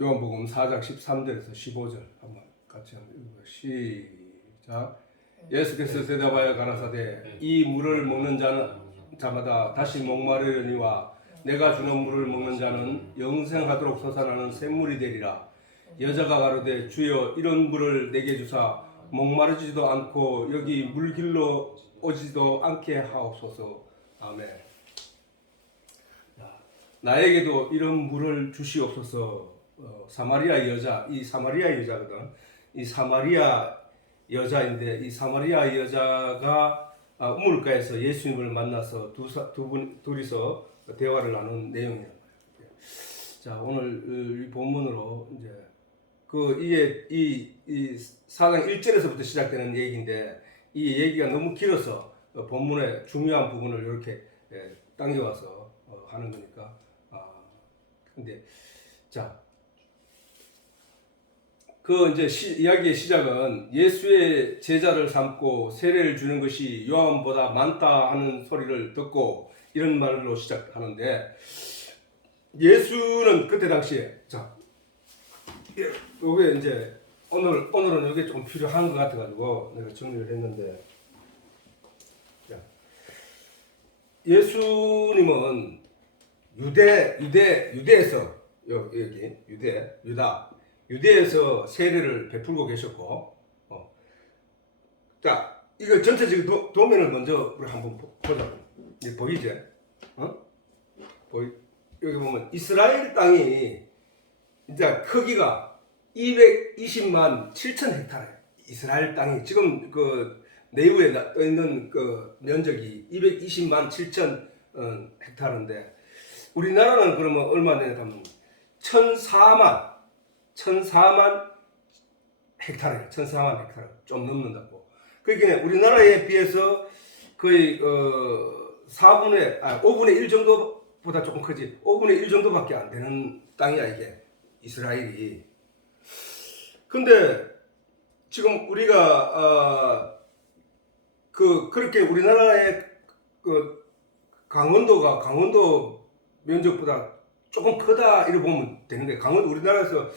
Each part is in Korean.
요한복음 4장 13절에서 15절 한번 같이 한번 읽어요. 시작. 예수께서 대답하여 가라사대 이 물을 먹는 자마다 다시 목마르려니와 내가 주는 물을 먹는 자는 영생하도록 솟아나는 샘물이 되리라. 여자가 가로되 주여 이런 물을 내게 주사 목마르지도 않고 여기 물길로 오지도 않게 하옵소서. 아멘. 나에게도 이런 물을 주시옵소서. 사마리아 여자, 이 사마리아 여자거든. 이 사마리아 여자인데 이 사마리아 여자가 우물가에서 예수님을 만나서 둘이서 대화를 나눈 내용이에요. 자, 오늘 이 본문으로 이제 이 4장 1절에서부터 시작되는 얘기인데 이 얘기가 너무 길어서 본문의 중요한 부분을 이렇게 당겨와서 하는 거니까. 근데 자, 이제 이야기의 시작은 예수의 제자를 삼고 세례를 주는 것이 요한보다 많다 하는 소리를 듣고 이런 말로 시작하는데 예수는 그때 당시에 요게 이제 오늘은 이게 좀 필요한 것 같아가지고 내가 정리를 했는데 예수님은 유대에서 여기 유대에서 세례를 베풀고 계셨고, 자, 이거 전체적인 도면을 먼저 우리 한번 보자고. 이제 보이지? 여기 보면 이스라엘 땅이 이제 크기가 220만 7천 헥타르예요. 이스라엘 땅이 지금 그 내부에 떠 있는 그 면적이 220만 7천 헥타르인데 우리나라는 그러면 얼마 되냐면 1,004만 헥타르예요. 1,004만 헥타르 좀 넘는다고. 그러니까 우리나라에 비해서 거의 5분의 1 정도보다 조금 크지. 5분의 1 정도밖에 안 되는 땅이야 이게 이스라엘이. 근데 지금 우리가 그렇게 우리나라의 그 강원도 면적보다 조금 크다 이렇게 보면 되는데 우리나라에서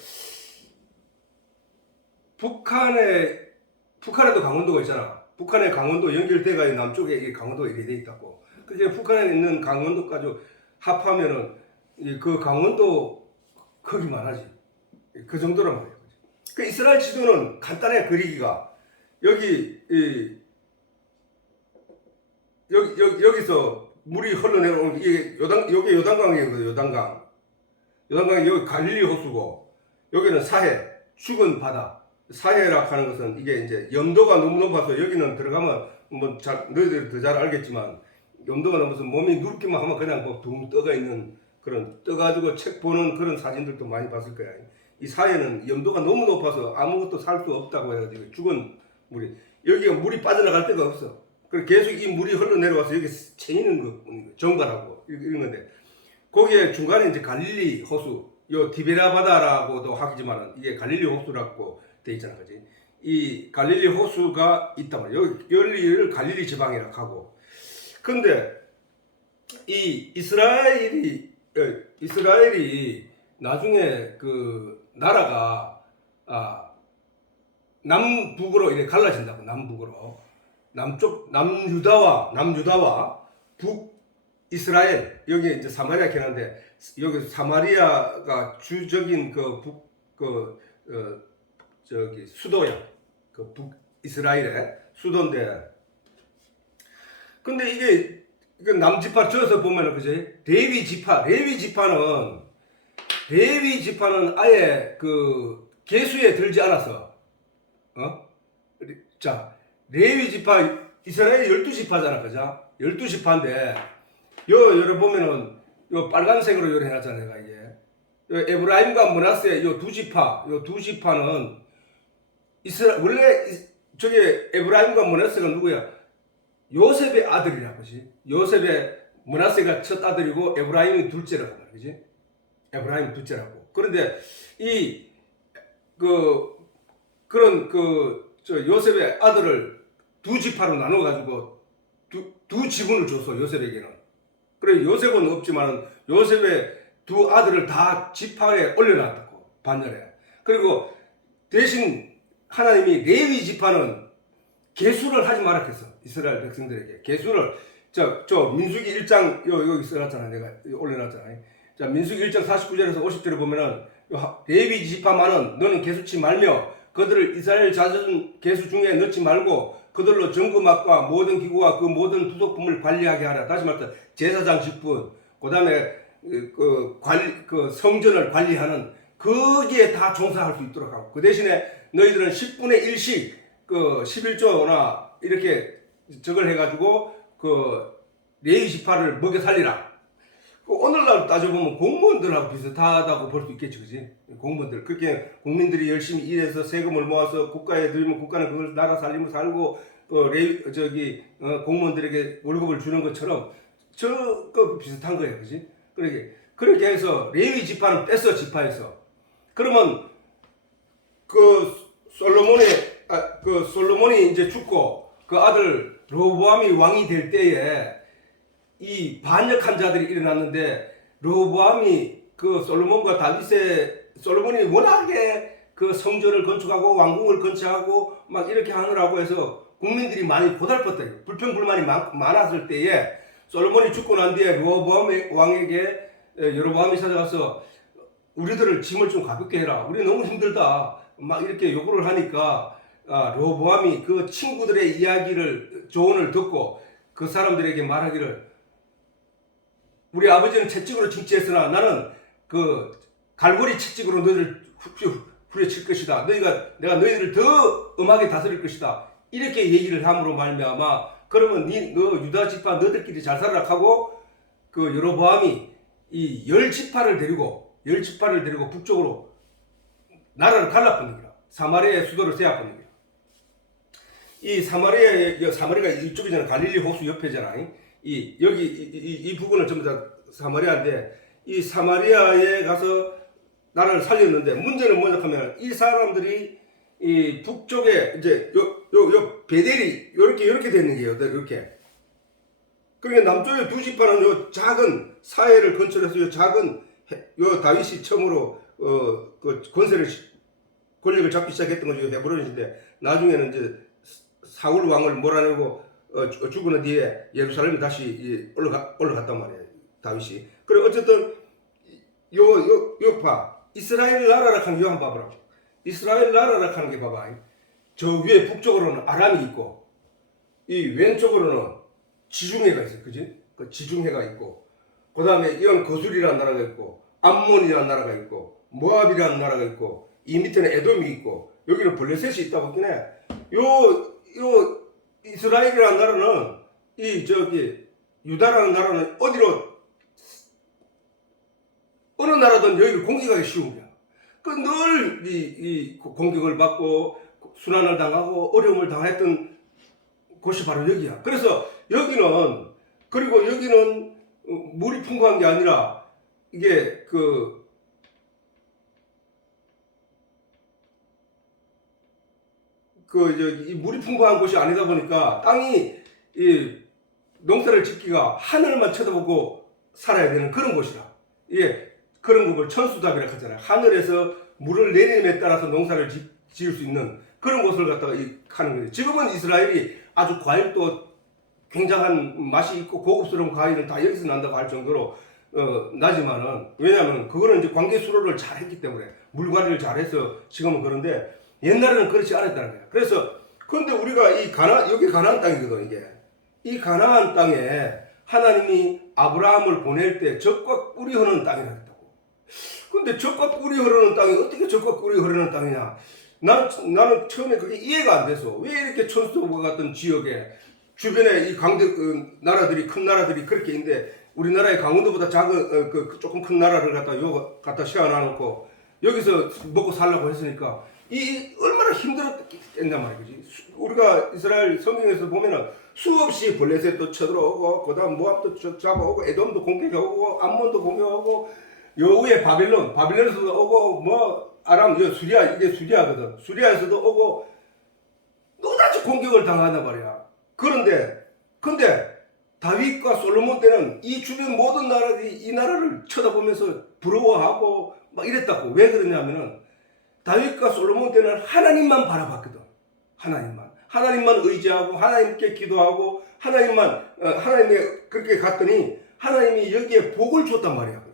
북한에도 강원도가 있잖아. 북한에 강원도 연결돼가 남쪽에 이 강원도가 이렇게 돼 있다고. 그래서 북한에 있는 강원도까지 합하면은 그 강원도 크기만 하지. 그 정도란 말이야. 그 이스라엘 지도는 간단해 그리기가 여기서 물이 흘러내려오는 이게 여기 요단강이거든. 요단강 여기 갈릴리 호수고 여기는 사해 죽은 바다. 사해라 하는 것은 이게 이제 염도가 너무 높아서 여기는 들어가면 뭐 너희들 더 잘 알겠지만 염도가 높아서 몸이 눕기만 하면 그냥 뭐 둥 떠가 있는 그런 떠가지고 책 보는 그런 사진들도 많이 봤을 거야. 이 사해는 염도가 너무 높아서 아무것도 살 수 없다고 해가지고 죽은 물이 여기가 물이 빠져나갈 데가 없어. 그래서 계속 이 물이 흘러내려와서 여기 채이는 거 정발하고 이런 건데 거기에 중간에 이제 갈릴리 호수 요 디베라 바다라고도 하지만 이게 갈릴리 호수라고 돼 있잖아, 그지? 이 갈릴리 호수가 있단 말이야. 여기를 갈릴리 지방이라고 하고. 근데 이 이스라엘이 나중에 그 나라가 남북으로 이렇게 갈라진다고. 남북으로 남유다와 북 이스라엘 여기 이제 사마리아 캐는데 여기 사마리아가 주적인 저기 수도야. 그 북 이스라엘의 수도인데 근데 이게 남지파 저에서 보면은 그지 레위 지파는 아예 그 계수에 들지 않았어. 자, 레위 지파 이스라엘 12지파잖아. 그죠? 12지파인데 여기 보면은 요 빨간색으로 요래 해놨잖아. 내가 이게 요 에브라임과 므낫세 요 두 지파는 원래 저게 에브라임과 므낫세가 누구야? 요셉의 아들이라 그지? 요셉의 므낫세가 첫 아들이고 에브라임이 둘째라고 말이야. 그지? 에브라임 둘째라고. 그런데 요셉의 아들을 두 지파로 나눠 가지고 두 지분을 줬어. 요셉에게는. 그래 요셉은 없지만 요셉의 두 아들을 다 지파에 올려놨다고 반열에. 그리고 대신 하나님이 레위 지파는 계수를 하지 말라 했어. 이스라엘 백성들에게 계수를 저 민수기 1장 여기 써놨잖아. 내가 올려놨잖아. 자, 민수기 1장 49절에서 50절에 보면은 레위 지파만은 너는 계수치 말며 그들을 이스라엘 자손 계수 중에 넣지 말고 그들로 정금악과 모든 기구와 그 모든 부속품을 관리하게 하라. 다시 말해서 제사장 직분, 그다음에 그 성전을 관리하는 거기에 다 종사할 수 있도록 하고, 그 대신에 너희들은 10분의 1씩 그 11조나 이렇게 저걸 해가지고 그 레위 지파를 먹여 살리라. 오늘날 따져보면 공무원들하고 비슷하다고 볼 수 있겠지, 그지? 공무원들. 그렇게 국민들이 열심히 일해서 세금을 모아서 국가에 들이면 국가는 그걸 나라 살리면 살고, 공무원들에게 월급을 주는 것처럼 저거 비슷한 거예요, 그지? 그렇게 해서 레위 지파는 뺐어, 지파에서. 그러면 솔로몬이 이제 죽고 그 아들 르호보암이 왕이 될 때에 이 반역한 자들이 일어났는데, 르호보암이 그 솔로몬이 워낙에 그 성전을 건축하고 왕궁을 건축하고 막 이렇게 하느라고 해서 국민들이 많이 고달팠다. 불평불만이 많았을 때에 솔로몬이 죽고 난 뒤에 르호보암 왕에게 여로보암이 찾아가서 우리들을 짐을 좀 가볍게 해라. 우리 너무 힘들다. 막 이렇게 요구를 하니까 르호보암이 그 친구들의 조언을 듣고 그 사람들에게 말하기를, 우리 아버지는 채찍으로 징치했으나 나는 그 갈고리 채찍으로 너희를 후려칠 것이다. 내가 너희를 더 엄하게 다스릴 것이다. 이렇게 얘기를 함으로 말미암아, 그러면 너 유다 지파 너희들끼리 잘 살아라 하고 그 여로보암이 이 10지파를 데리고 북쪽으로 나라를 갈라버린 거야. 사마리아의 수도를 세워버린 거야. 이 사마리아가 이쪽이잖아. 갈릴리 호수 옆에잖아. 이 부분은 전부 다 사마리아인데, 이 사마리아에 가서 나라를 살렸는데, 문제는 뭐냐 하면 이 사람들이 이 북쪽에 이제 요 베델이 요렇게 되는 게요. 이렇게. 그러니까 남쪽의 두 지파는 요 작은 사해를 건설해서 요 다윗이 처음으로 그 권력을 잡기 시작했던 거죠. 헤브론인데, 나중에는 이제 사울 왕을 몰아내고 죽은 난 뒤에 예루살렘에 다시 올라갔단 말이에요, 다윗이. 그래 어쨌든 이스라엘 나라라 하는 게 한번 봐보라. 이스라엘 나라라 하는 게 봐봐. 저 위에 북쪽으로는 아람이 있고, 이 왼쪽으로는 지중해가 있어요, 그지? 그 지중해가 있고, 그 다음에 이건 거술이라는 나라가 있고, 암몬이라는 나라가 있고, 모압이라는 나라가 있고, 이 밑에는 에돔이 있고, 여기는 블레셋이 있다 보긴 해. 요 이스라엘이라는 나라는 유다라는 나라는 어느 나라든 여기를 공격하기 쉬운 거야. 늘 이 공격을 받고 순환을 당하고 어려움을 당했던 곳이 바로 여기야. 그래서 여기는 물이 풍부한 게 아니라 이게 이 물이 풍부한 곳이 아니다 보니까 땅이 농사를 짓기가 하늘만 쳐다보고 살아야 되는 그런 곳이라. 그런 걸 천수답이라고 하잖아요. 하늘에서 물을 내림에 따라서 농사를 지을 수 있는 그런 곳을 갖다가 하는 거예요. 지금은 이스라엘이 아주 과일도 굉장한 맛이 있고 고급스러운 과일은 다 여기서 난다고 할 정도로 나지만은, 왜냐하면 그거는 이제 관계 수로를 잘 했기 때문에, 물관리를 잘 해서 지금은 그런데, 옛날에는 그렇지 않았다는 거야. 그래서 근데 우리가 여기 가나안 땅이거든. 이게 이 가나안 땅에 하나님이 아브라함을 보낼 때 적과 꿀이 흐르는 땅이라 했다고. 근데 적과 꿀이 흐르는 땅이 어떻게 적과 꿀이 흐르는 땅이냐? 나는 처음에 그게 이해가 안 돼서, 왜 이렇게 천수도와 같은 지역에 주변에 이 큰 나라들이 그렇게 있는데, 우리나라의 강원도보다 작은 조금 큰 나라를 갖다 세워놔놓고 여기서 먹고 살라고 했으니까 얼마나 힘들었겠냔 말이지. 우리가 이스라엘 성경에서 보면은 수없이 블레셋도 쳐들어오고, 그다음 모압도 잡아오고, 에돔도 공격하고, 암몬도 공격하고, 요 위에 바빌론에서도 오고, 아람, 이게 수리아거든. 수리아에서도 오고, 또다시 공격을 당한단 말이야. 근데 다윗과 솔로몬 때는 이 주변 모든 나라들이 이 나라를 쳐다보면서 부러워하고 막 이랬다고. 왜 그러냐면은 다윗과 솔로몬 때는 하나님만 바라봤거든. 하나님만 의지하고 하나님께 기도하고 하나님에 그렇게 갔더니 하나님이 여기에 복을 줬단 말이야.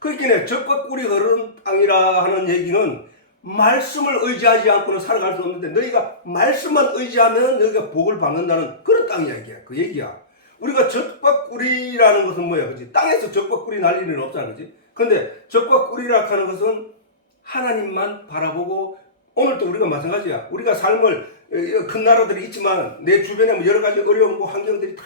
그렇게 적과 꿀이 흐르는 땅이라 하는 얘기는 말씀을 의지하지 않고는 살아갈 수 없는데 너희가 말씀만 의지하면 너희가 복을 받는다는 그런 땅이야. 이게 그 얘기야. 우리가 적과 꿀이라는 것은 뭐야, 그렇지? 땅에서 적과 꿀이 날 일은 없잖아, 그렇지? 근데 적과 꿀이라 하는 것은 하나님만 바라보고, 오늘도 우리가 마찬가지야. 우리가 삶을 큰 나라들이 있지만 내 주변에 뭐 여러 가지 어려운 환경들이 다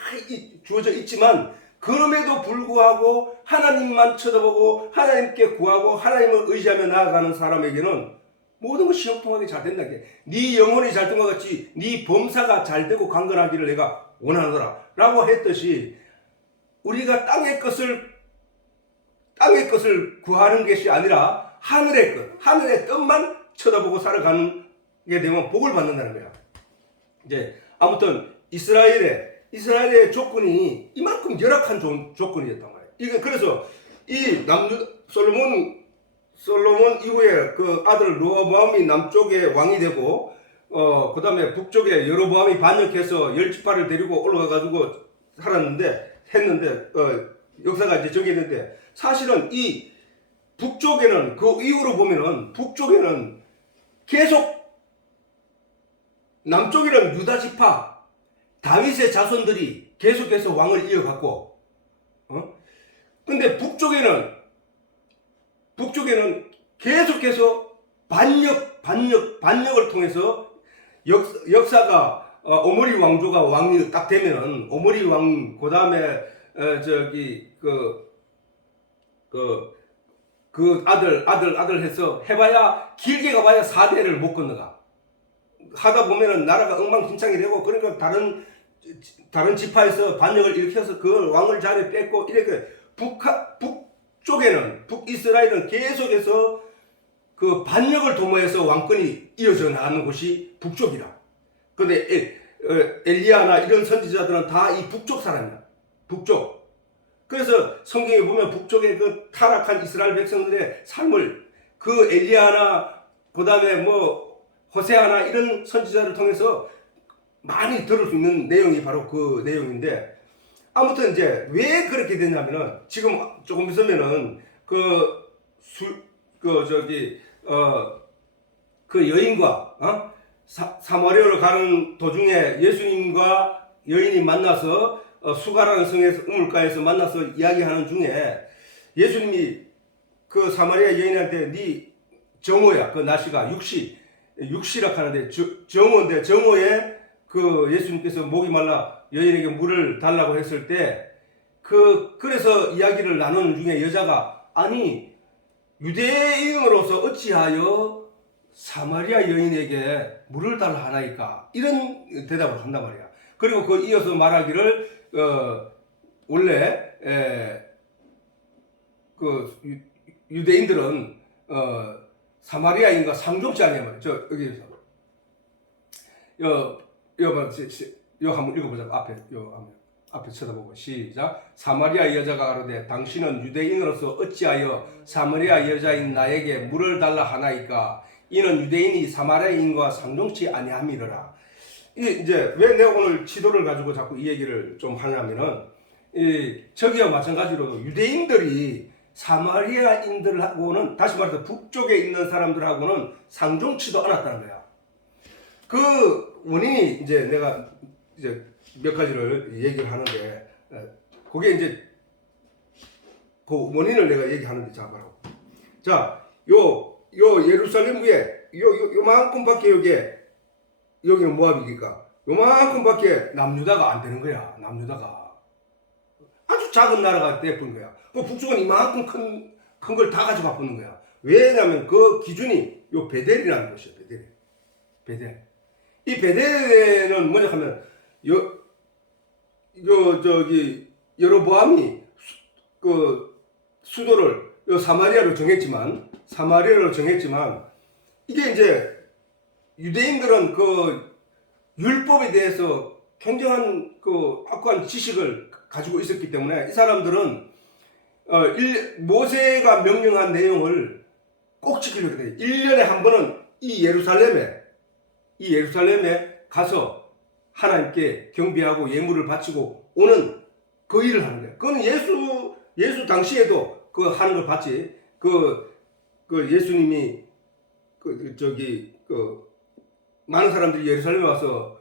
주어져 있지만 그럼에도 불구하고 하나님만 쳐다보고 하나님께 구하고 하나님을 의지하며 나아가는 사람에게는 모든 것이 형통하게 잘 된다는 게, 네 영혼이 잘 된 것 같이 네 범사가 잘 되고 강건하기를 내가 원하노라 라고 했듯이, 우리가 땅의 것을 구하는 것이 아니라 하늘의 것, 하늘의 뜻만 쳐다보고 살아가는 게 되면 복을 받는다는 거야. 이제 아무튼 이스라엘의 조건이 이만큼 열악한 조건이었단 말이야. 이게 그래서 이 솔로몬 이후에 그 아들 르호보암이 남쪽에 왕이 되고, 그 다음에 북쪽에 여로보암이 반역해서 열지파를 데리고 올라가가지고 했는데, 역사가 이제 정해졌는데, 사실은 이 북쪽에는, 그 이후로 보면은, 북쪽에는 계속 남쪽이란 유다지파, 다윗의 자손들이 계속해서 왕을 이어갔고, 근데 북쪽에는 계속해서 반역을 통해서 역사가 오므리 왕조가 왕이 딱 되면은 오므리 왕, 그 다음에 그 아들 해서 해봐야 길게 가봐야 4대를 못 건너가. 하다 보면은 나라가 엉망진창이 되고, 그러니까 다른 지파에서 반역을 일으켜서 그 왕을 자리에 뺏고, 이렇게 북쪽에는, 북이스라엘은 계속해서 그 반역을 도모해서 왕권이 이어져 나가는 곳이 북쪽이라. 근데 엘리야나 이런 선지자들은 다 이 북쪽 사람이야. 북쪽. 그래서 성경에 보면 북쪽의 그 타락한 이스라엘 백성들의 삶을 그 엘리야나 그 다음에 뭐 호세아나 이런 선지자를 통해서 많이 들을 수 있는 내용이 바로 그 내용인데, 아무튼 이제 왜 그렇게 됐냐면은, 지금 조금 있으면은 그 여인과 사마리아로 가는 도중에 예수님과 여인이 만나서 수가라는 성에서 우물가에서 만나서 이야기하는 중에 예수님이 그 사마리아 여인한테 네 정오야, 그 나시가 육시라 하는데 정오인데, 정오에 그 예수님께서 목이 말라 여인에게 물을 달라고 했을 때 그래서 이야기를 나누는 중에 여자가, 아니 유대인으로서 어찌하여 사마리아 여인에게 물을 달라 하나이까, 이런 대답을 한단 말이야. 그리고 그 이어서 말하기를 원래 그 유대인들은 사마리아인과 상종치 아니야 말이야. 저 여기서 요 한번 읽어보자. 앞에 쳐다보고 시작. 사마리아 여자가 가로되 당신은 유대인으로서 어찌하여 사마리아 여자인 나에게 물을 달라 하나이까, 이는 유대인이 사마리아인과 상종치 아니함이로라. 이제 왜 내가 오늘 지도를 가지고 자꾸 이 얘기를 좀 하냐면은, 저기와 마찬가지로 유대인들이 사마리아인들하고는, 다시 말해서 북쪽에 있는 사람들하고는 상종치도 않았다는 거야. 그 원인이 이제 내가 이제 몇 가지를 얘기를 하는데, 그게 이제 그 원인을 내가 얘기하는데, 자 바로 요 예루살렘 위에 요만큼밖에 여기는 모압이니까 요만큼밖에 남유다가 안 되는 거야. 남유다가 아주 작은 나라가 돼버린 거야. 그 북쪽은 이만큼 큰 걸 다 가지고 바꾸는 거야. 왜냐면 그 기준이 요 베델이라는 것이야. 베델. 이 베델은 뭐냐 하면 여로보암이 그 수도를 요 사마리아로 정했지만 이게 이제 유대인들은 그 율법에 대해서 굉장한 그 확고한 지식을 가지고 있었기 때문에 이 사람들은 모세가 명령한 내용을 꼭 지키려고 해요. 1년에 한 번은 이 예루살렘에 가서 하나님께 경배하고 예물을 바치고 오는 그 일을 하는 거예요. 그건 예수 당시에도 그 하는 걸 봤지. 그 예수님이 많은 사람들이 예루살렘에 와서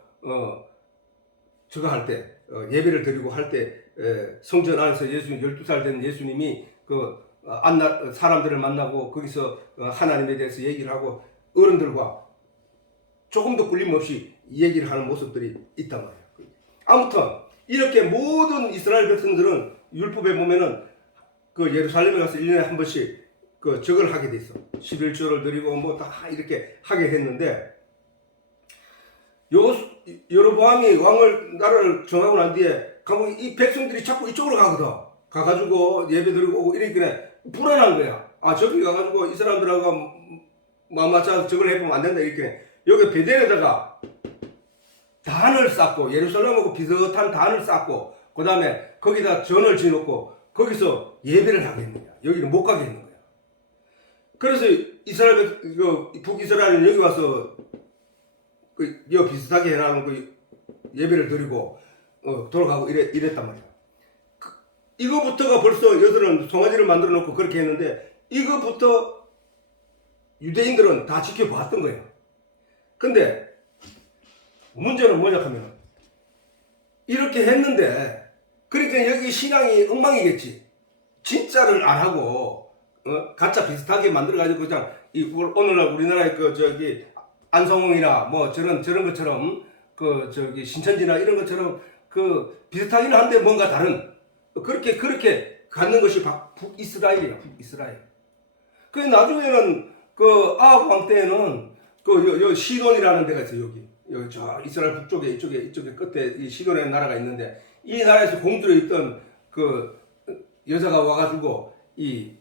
저거 할 때 예배를 드리고 할 때 성전 안에서 12살 된 예수님이 사람들을 만나고 거기서 하나님에 대해서 얘기를 하고 어른들과 조금 더 끌림없이 얘기를 하는 모습들이 있단 말이에요. 아무튼 이렇게 모든 이스라엘 백성들은 율법에 보면은 그 예루살렘에 가서 1년에 한 번씩 저걸 하게 돼 있어. 11조를 드리고 뭐 다 이렇게 하게 했는데 여로보암이 나라를 정하고 난 뒤에 이 백성들이 자꾸 이쪽으로 가거든. 가가지고 예배 드리고 오고 이러니까 불안한 거야. 저기 가가지고 이 사람들하고 마음 맞춰서 저걸 해보면 안 된다 이렇게. 여기 베델에다가 단을 쌓고 예루살렘하고 비슷한 단을 쌓고 그 다음에 거기다 전을 지어놓고 거기서 예배를 하겠느냐. 여기는 못 가게 했는 거야. 그래서 북이스라엘은 여기 와서 이거 비슷하게 해라는 예배를 드리고 돌아가고 이랬단 말이야. 이거부터가 벌써 여들은 송아지를 만들어 놓고 그렇게 했는데 이거부터 유대인들은 다 지켜봤던 거야. 근데 문제는 뭐냐 하면 이렇게 했는데 그러니까 여기 신앙이 엉망이겠지. 진짜를 안 하고 가짜 비슷하게 만들어가지고 그냥 오늘날 우리나라의 안성홍이나 뭐 저런 것처럼 신천지나 이런 것처럼 비슷하기는 한데 뭔가 다른 그렇게 갖는 것이 북이스라엘이야. 북이스라엘. 그 나중에는 아합 왕 때에는 시돈이라는 데가 있어요. 여기 저 이스라엘 북쪽에 이쪽에 끝에 이 시돈이라는 나라가 있는데 이 나라에서 공들여 있던 여자가 와가지고 이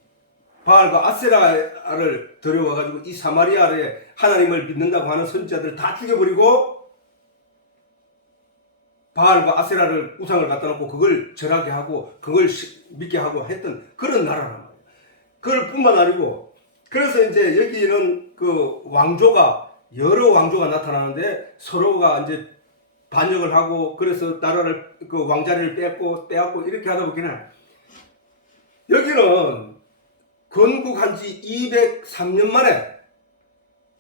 바알과 아세라를 들여와가지고 이 사마리아에 하나님을 믿는다고 하는 선지자들 다 죽여버리고 바알과 아세라를 우상을 갖다 놓고 그걸 절하게 하고 그걸 믿게 하고 했던 그런 나라란 말이에요. 그걸 뿐만 아니고 그래서 이제 여기는 여러 왕조가 나타나는데 서로가 이제 반역을 하고 그래서 나라를 왕자리를 빼앗고 이렇게 하다 보니까 여기는 건국한 지 203년 만에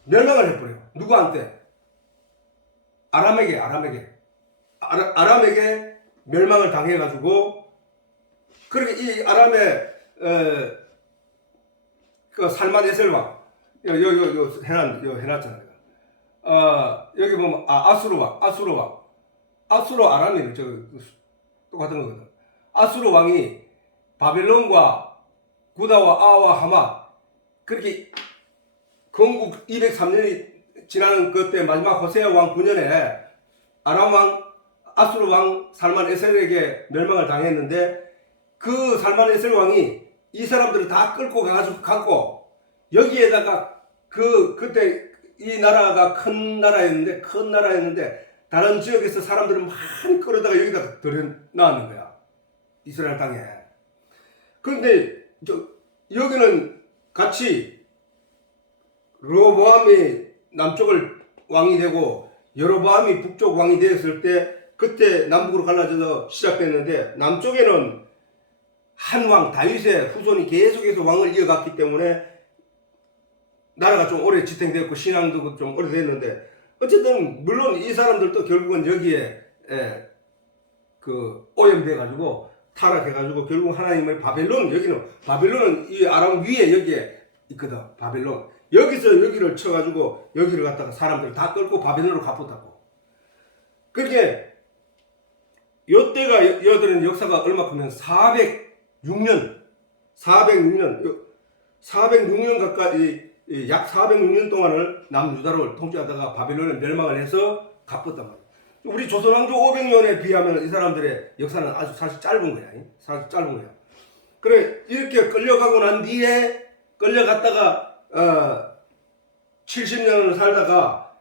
멸망을 해버려요. 누구한테? 아람에게 멸망을 당해가지고 그렇게 이 아람의 살만 에셀 왕 해놨잖아요. 여기 보면 아수르 왕 아람이 똑같은 거거든. 아수르 왕이 바벨론과 구다와 아와 하마 그렇게 건국 203년이 지나는 그때 마지막 호세아 왕 9년에 아람 왕 아수르 왕 살만 에셀에게 멸망을 당했는데 그 살만 에셀 왕이 이 사람들을 다 끌고 가가지고 갖고 여기에다가 그때 이 나라가 큰 나라였는데 다른 지역에서 사람들을 많이 끌어다가 여기다 들여놨는 거야. 이스라엘 땅에. 그런데 여기는 같이 르호보암이 남쪽을 왕이 되고 여로보암이 북쪽 왕이 되었을 때 그때 남북으로 갈라져서 시작됐는데 남쪽에는 한 왕 다윗의 후손이 계속해서 왕을 이어갔기 때문에 나라가 좀 오래 지탱되었고 신앙도 좀 오래됐는데 어쨌든 물론 이 사람들도 결국은 여기에 오염돼 가지고 타락해 가지고 결국 하나님의 바벨론은 이 아람 위에 여기에 있거든. 바벨론 여기서 여기를 쳐가지고 여기를 갖다가 사람들 다 끌고 바벨론으로 가보다고. 그렇게 요때가 여들은 역사가 얼마큼면 406년 가까이 약 406년 동안을 남유다를 통치하다가 바벨론에 멸망을 해서 갚았단 말이야. 우리 조선왕조 500년에 비하면 이 사람들의 역사는 아주 사실 짧은 거야. 사실 짧은 거야. 그래 이렇게 끌려가고 난 뒤에 끌려갔다가 70년을 살다가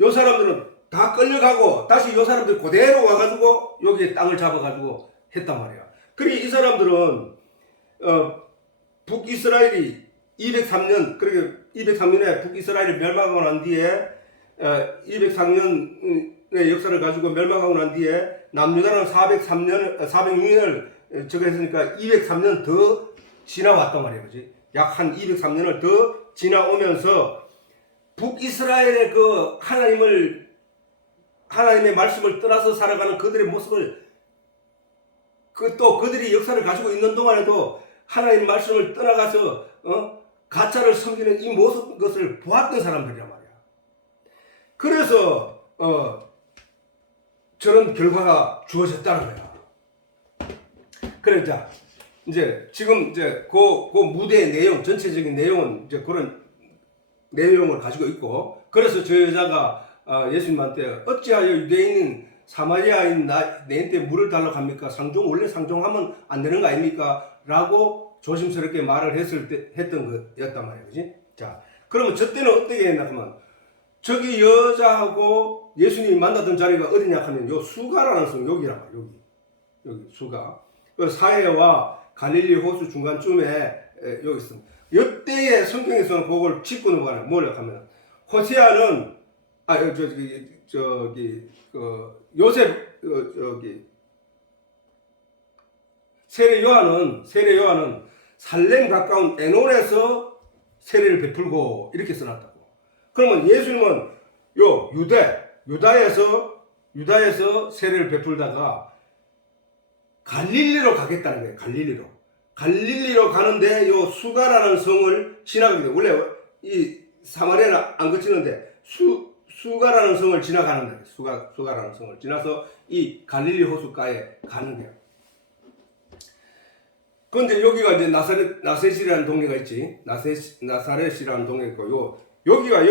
요 사람들은 다 끌려가고 다시 요 사람들 그대로 와가지고 여기에 땅을 잡아가지고 했단 말이야. 그리고 이 사람들은 북이스라엘이 203년, 그러니까 203년에 북이스라엘이 멸망하고 난 뒤에 203년의 역사를 가지고 멸망하고 난 뒤에 남유다는 406년을 저거 했으니까 203년 더 지나왔단 말이에요. 그지? 약 한 203년을 더 지나오면서 북이스라엘의 그 하나님의 말씀을 떠나서 살아가는 그들의 모습을 또 그들이 역사를 가지고 있는 동안에도 하나님 말씀을 떠나가서 가짜를 섬기는 이 모습 것을 보았던 사람들이란 말이야. 그래서 저런 결과가 주어졌다는 거야. 그래 이제 지금 이제 그 무대의 내용, 전체적인 내용은 이제 그런 내용을 가지고 있고, 그래서 저 여자가 예수님한테 어찌하여 유대인인 사마리아인 내한테 물을 달라고 합니까? 원래 상종하면 안 되는 거 아닙니까? 라고 조심스럽게 말을 했던 거였단 말이야. 그지? 자, 그러면 저 때는 어떻게 했나 하면, 저기 여자하고 예수님이 만났던 자리가 어디냐 하면, 요 수가라는 성, 여기란 말이야. 여기 수가. 그 사해와 갈릴리 호수 중간쯤에 여기 있습니다. 이때에 성경에서는 그걸 짚고 넘어가는 뭐라고 하면, 호세아는 요셉 세례 요한은 살렘 가까운 에논에서 세례를 베풀고 이렇게 써놨다고. 그러면 예수님은 요 유다에서 세례를 베풀다가 갈릴리로 가겠다는 거예요. 갈릴리로 가는데 요 수가라는 성을 지나가게 돼요. 원래 이 사마리아는 안 거치는데 수가라는 성을 지나가는 거예요. 수가라는 성을 지나서 이 갈릴리 호수가에 가는 거예요. 그런데 여기가 이제 나셋이라는 동네가 있지. 나사렛이라는 동네가 있고, 여기가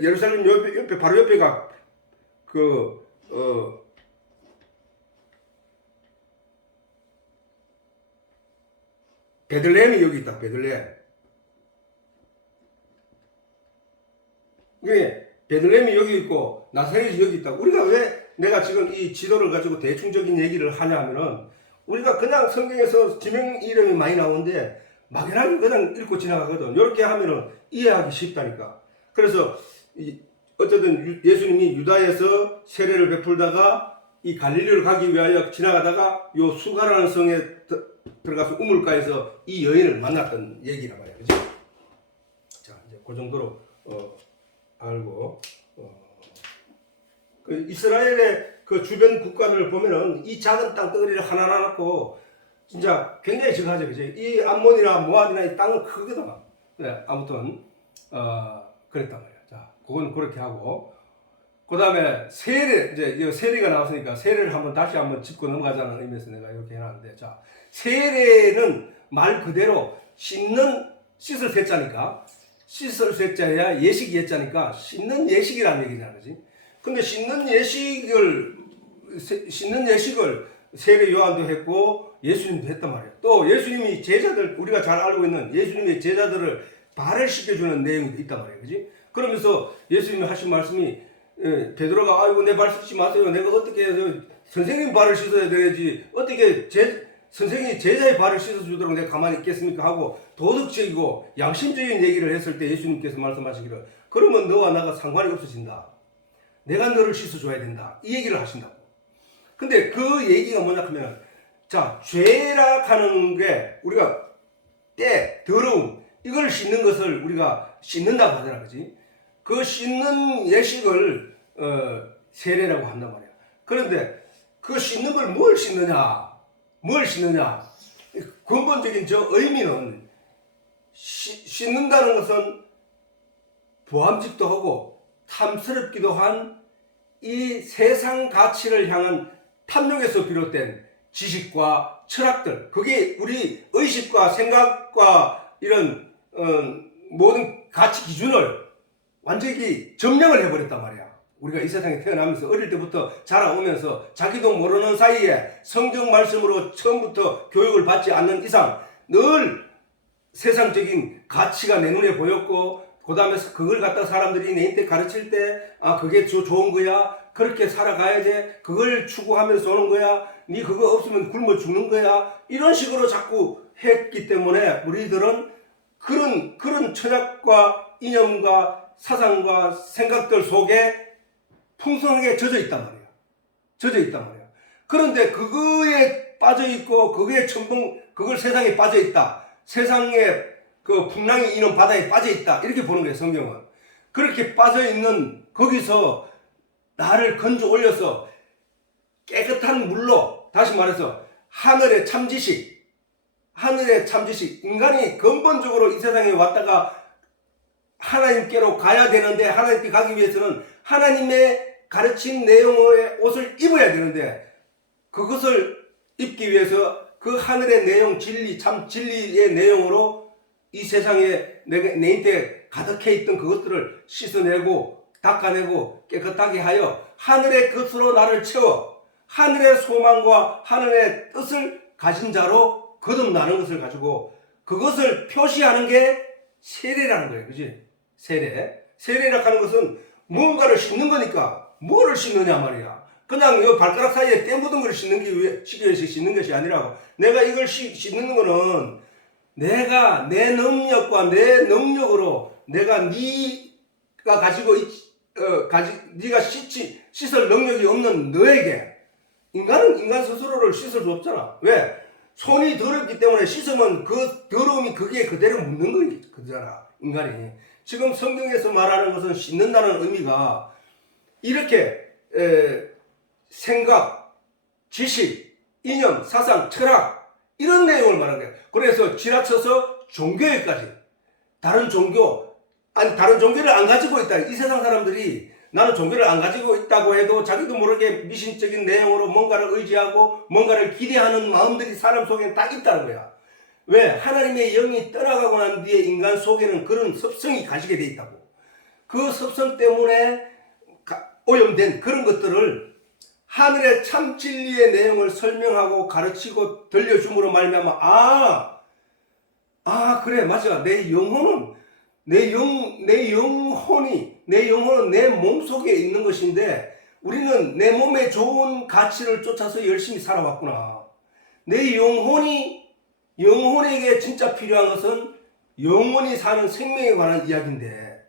예루살렘 옆에 바로 옆에가 베들레헴이 여기 있다. 베들레헴이 여기 있고 나사렛이 여기 있다. 우리가 왜 내가 지금 이 지도를 가지고 대충적인 얘기를 하냐 하면은, 우리가 그냥 성경에서 지명 이름이 많이 나오는데 막연하게 그냥 읽고 지나가거든. 이렇게 하면은 이해하기 쉽다니까. 그래서 어쨌든 예수님이 유다에서 세례를 베풀다가 이 갈릴리를 가기 위하여 지나가다가 요 수가라는 성에 들어가서 우물가에서 이 여인을 만났던 얘기란 말이야. 그죠? 자, 이제 그 정도로 알고, 그 이스라엘의 그 주변 국가를 보면은 이 작은 땅덩어리를 하나 놓고 진짜 굉장히 적하죠. 그죠? 이 암몬이나 모압이나 이 땅은 크거든. 네, 아무튼 그랬단 말이야. 자, 그건 그렇게 하고, 그 다음에 이제 세례가 나왔으니까 세례를 다시 한번 짚고 넘어가자는 의미에서 내가 이렇게 해놨는데, 자, 세례는 말 그대로 씻을 세자니까, 씻을 세자야 예식 예자니까 씻는 예식이라는 얘기잖아. 그지? 근데 씻는 예식을 세례 요한도 했고 예수님도 했단 말이야. 또 예수님이 우리가 잘 알고 있는 예수님의 제자들을 발을 씻겨주는 내용도 있단 말이야. 그지? 그러면서 예수님이 하신 말씀이, 베드로가 아이고 내 발 씻지 마세요. 내가 어떻게 해서 선생님 발을 씻어야 되지, 어떻게 선생님이 제자의 발을 씻어주도록 내가 가만히 있겠습니까? 하고 도덕적이고 양심적인 얘기를 했을 때 예수님께서 말씀하시기를, 그러면 너와 나가 상관이 없어진다. 내가 너를 씻어줘야 된다. 이 얘기를 하신다고. 근데 그 얘기가 뭐냐 하면, 자, 죄락하는 게 우리가 더러움, 이걸 씻는 것을 우리가 씻는다고 하잖아. 그지? 그 씻는 예식을 세례라고 한단 말이야. 그런데 그 씻는 걸 뭘 씻느냐? 근본적인 의미는 씻는다는 것은 보암직도 하고 탐스럽기도 한 이 세상 가치를 향한 탐욕에서 비롯된 지식과 철학들, 그게 우리 의식과 생각과 이런 모든 가치 기준을 완전히 점령을 해버렸단 말이야. 우리가 이 세상에 태어나면서 어릴 때부터 자라오면서 자기도 모르는 사이에 성경 말씀으로 처음부터 교육을 받지 않는 이상 늘 세상적인 가치가 내 눈에 보였고, 그 다음에 그걸 갖다 사람들이 내한테 가르칠 때, 그게 좋은 거야, 그렇게 살아가야 돼, 그걸 추구하면서 오는 거야, 니 그거 없으면 굶어 죽는 거야. 이런 식으로 자꾸 했기 때문에 우리들은 그런 철학과 이념과 사상과 생각들 속에 풍성하게 젖어 있단 말이에요. 젖어 있단 말이에요. 그런데 그거에 빠져 있고 그걸 세상에 빠져 있다. 세상에 그 풍랑이 이는 바다에 빠져 있다. 이렇게 보는 거예요, 성경은. 그렇게 빠져 있는 거기서 나를 건져 올려서 깨끗한 물로, 다시 말해서 하늘의 참지식, 인간이 근본적으로 이 세상에 왔다가 하나님께로 가야 되는데, 하나님께 가기 위해서는 하나님의 가르친 내용의 옷을 입어야 되는데, 그것을 입기 위해서 그 하늘의 내용, 참 진리의 내용으로 이 세상에 내 인태에 가득해 있던 그것들을 씻어내고 닦아내고 깨끗하게 하여 하늘의 것으로 나를 채워 하늘의 소망과 하늘의 뜻을 가진 자로 거듭나는 것을 가지고 그것을 표시하는 게 세례라는 거예요. 그지? 세례라 하는 것은 뭔가를 씻는 거니까 뭐를 씻느냐 말이야. 그냥 이 발가락 사이에 때 묻은 걸 씻는 게 씻는 것이 아니라고. 내가 이걸 씻는 거는 내가 내 능력과 내 능력으로 내가 네가 가지고 네가 씻을 능력이 없는 너에게 인간 스스로를 씻을 수 없잖아. 왜? 손이 더럽기 때문에 씻으면 그 더러움이 거기에 그대로 묻는 거잖아. 인간이. 지금 성경에서 말하는 것은 씻는다는 의미가 이렇게 생각, 지식, 이념, 사상, 철학 이런 내용을 말하는 거예요. 그래서 지나쳐서 종교에까지 다른 종교를 안 가지고 있다. 이 세상 사람들이 나는 종교를 안 가지고 있다고 해도 자기도 모르게 미신적인 내용으로 뭔가를 의지하고 뭔가를 기대하는 마음들이 사람 속에 다 있다는 거야. 왜? 하나님의 영이 떠나가고 난 뒤에 인간 속에는 그런 습성이 가지게 돼 있다고. 그 습성 때문에 오염된 그런 것들을 하늘의 참 진리의 내용을 설명하고 가르치고 들려줌으로 말미암아 그래 맞아 내 영혼은 내 영혼은 내 몸속에 있는 것인데 우리는 내 몸에 좋은 가치를 쫓아서 열심히 살아왔구나. 내 영혼에게 진짜 필요한 것은 영원히 사는 생명에 관한 이야기인데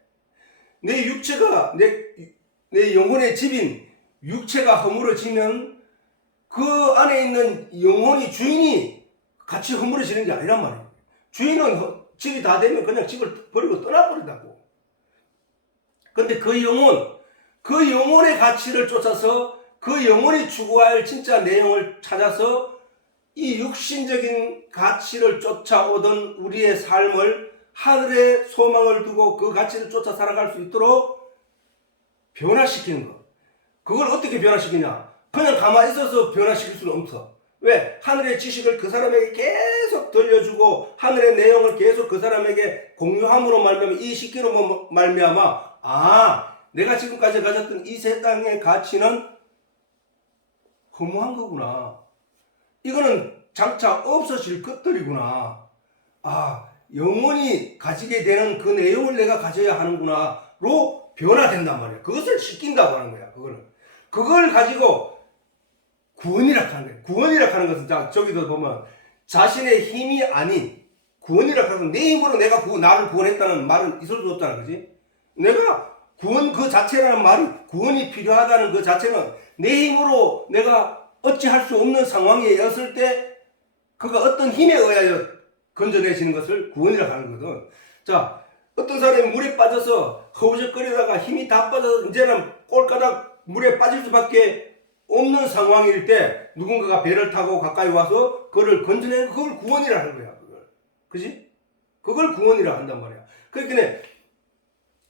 내 육체가 내 영혼의 집인 육체가 허물어지면 그 안에 있는 영혼이 주인이 같이 허물어지는 게 아니란 말이에요. 주인은 집이 다 되면 그냥 집을 버리고 떠나버린다고. 근데 그 영혼의 가치를 쫓아서 그 영혼이 추구할 진짜 내용을 찾아서 이 육신적인 가치를 쫓아오던 우리의 삶을 하늘에 소망을 두고 그 가치를 쫓아 살아갈 수 있도록 변화시키는 것. 그걸 어떻게 변화시키냐? 그냥 가만히 있어서 변화시킬 수는 없어. 왜? 하늘의 지식을 그 사람에게 계속 들려주고 하늘의 내용을 계속 그 사람에게 공유함으로 말미암아 이식기로 말미암아 내가 지금까지 가졌던 이 세상의 가치는 허무한 거구나. 이거는 장차 없어질 것들이구나. 영원히 가지게 되는 그 내용을 내가 가져야 하는구나로 변화된단 말이야. 그것을 시킨다고 하는 거야. 그걸 가지고 구원이라 하는 거예요. 구원이라 하는 것은 저기도 보면 자신의 힘이 아닌 구원이라 하는 것은 내 힘으로 내가 나를 구원했다는 말은 있을 수 없잖아. 그지? 내가 구원 그 자체라는 말이 구원이 필요하다는 그 자체는 내 힘으로 내가 어찌할 수 없는 상황에 였을 때 그가 어떤 힘에 의하여 건져내시는 것을 구원이라 하는 거거든. 자, 어떤 사람이 물에 빠져서 허우적거리다가 힘이 다 빠져서 이제는 꼴까닥 물에 빠질 수밖에 없는 상황일 때 누군가가 배를 타고 가까이 와서 그를 건져내는 그걸 구원이라 하는 거야. 그지? 그걸 구원이라 한단 말이야. 그러니까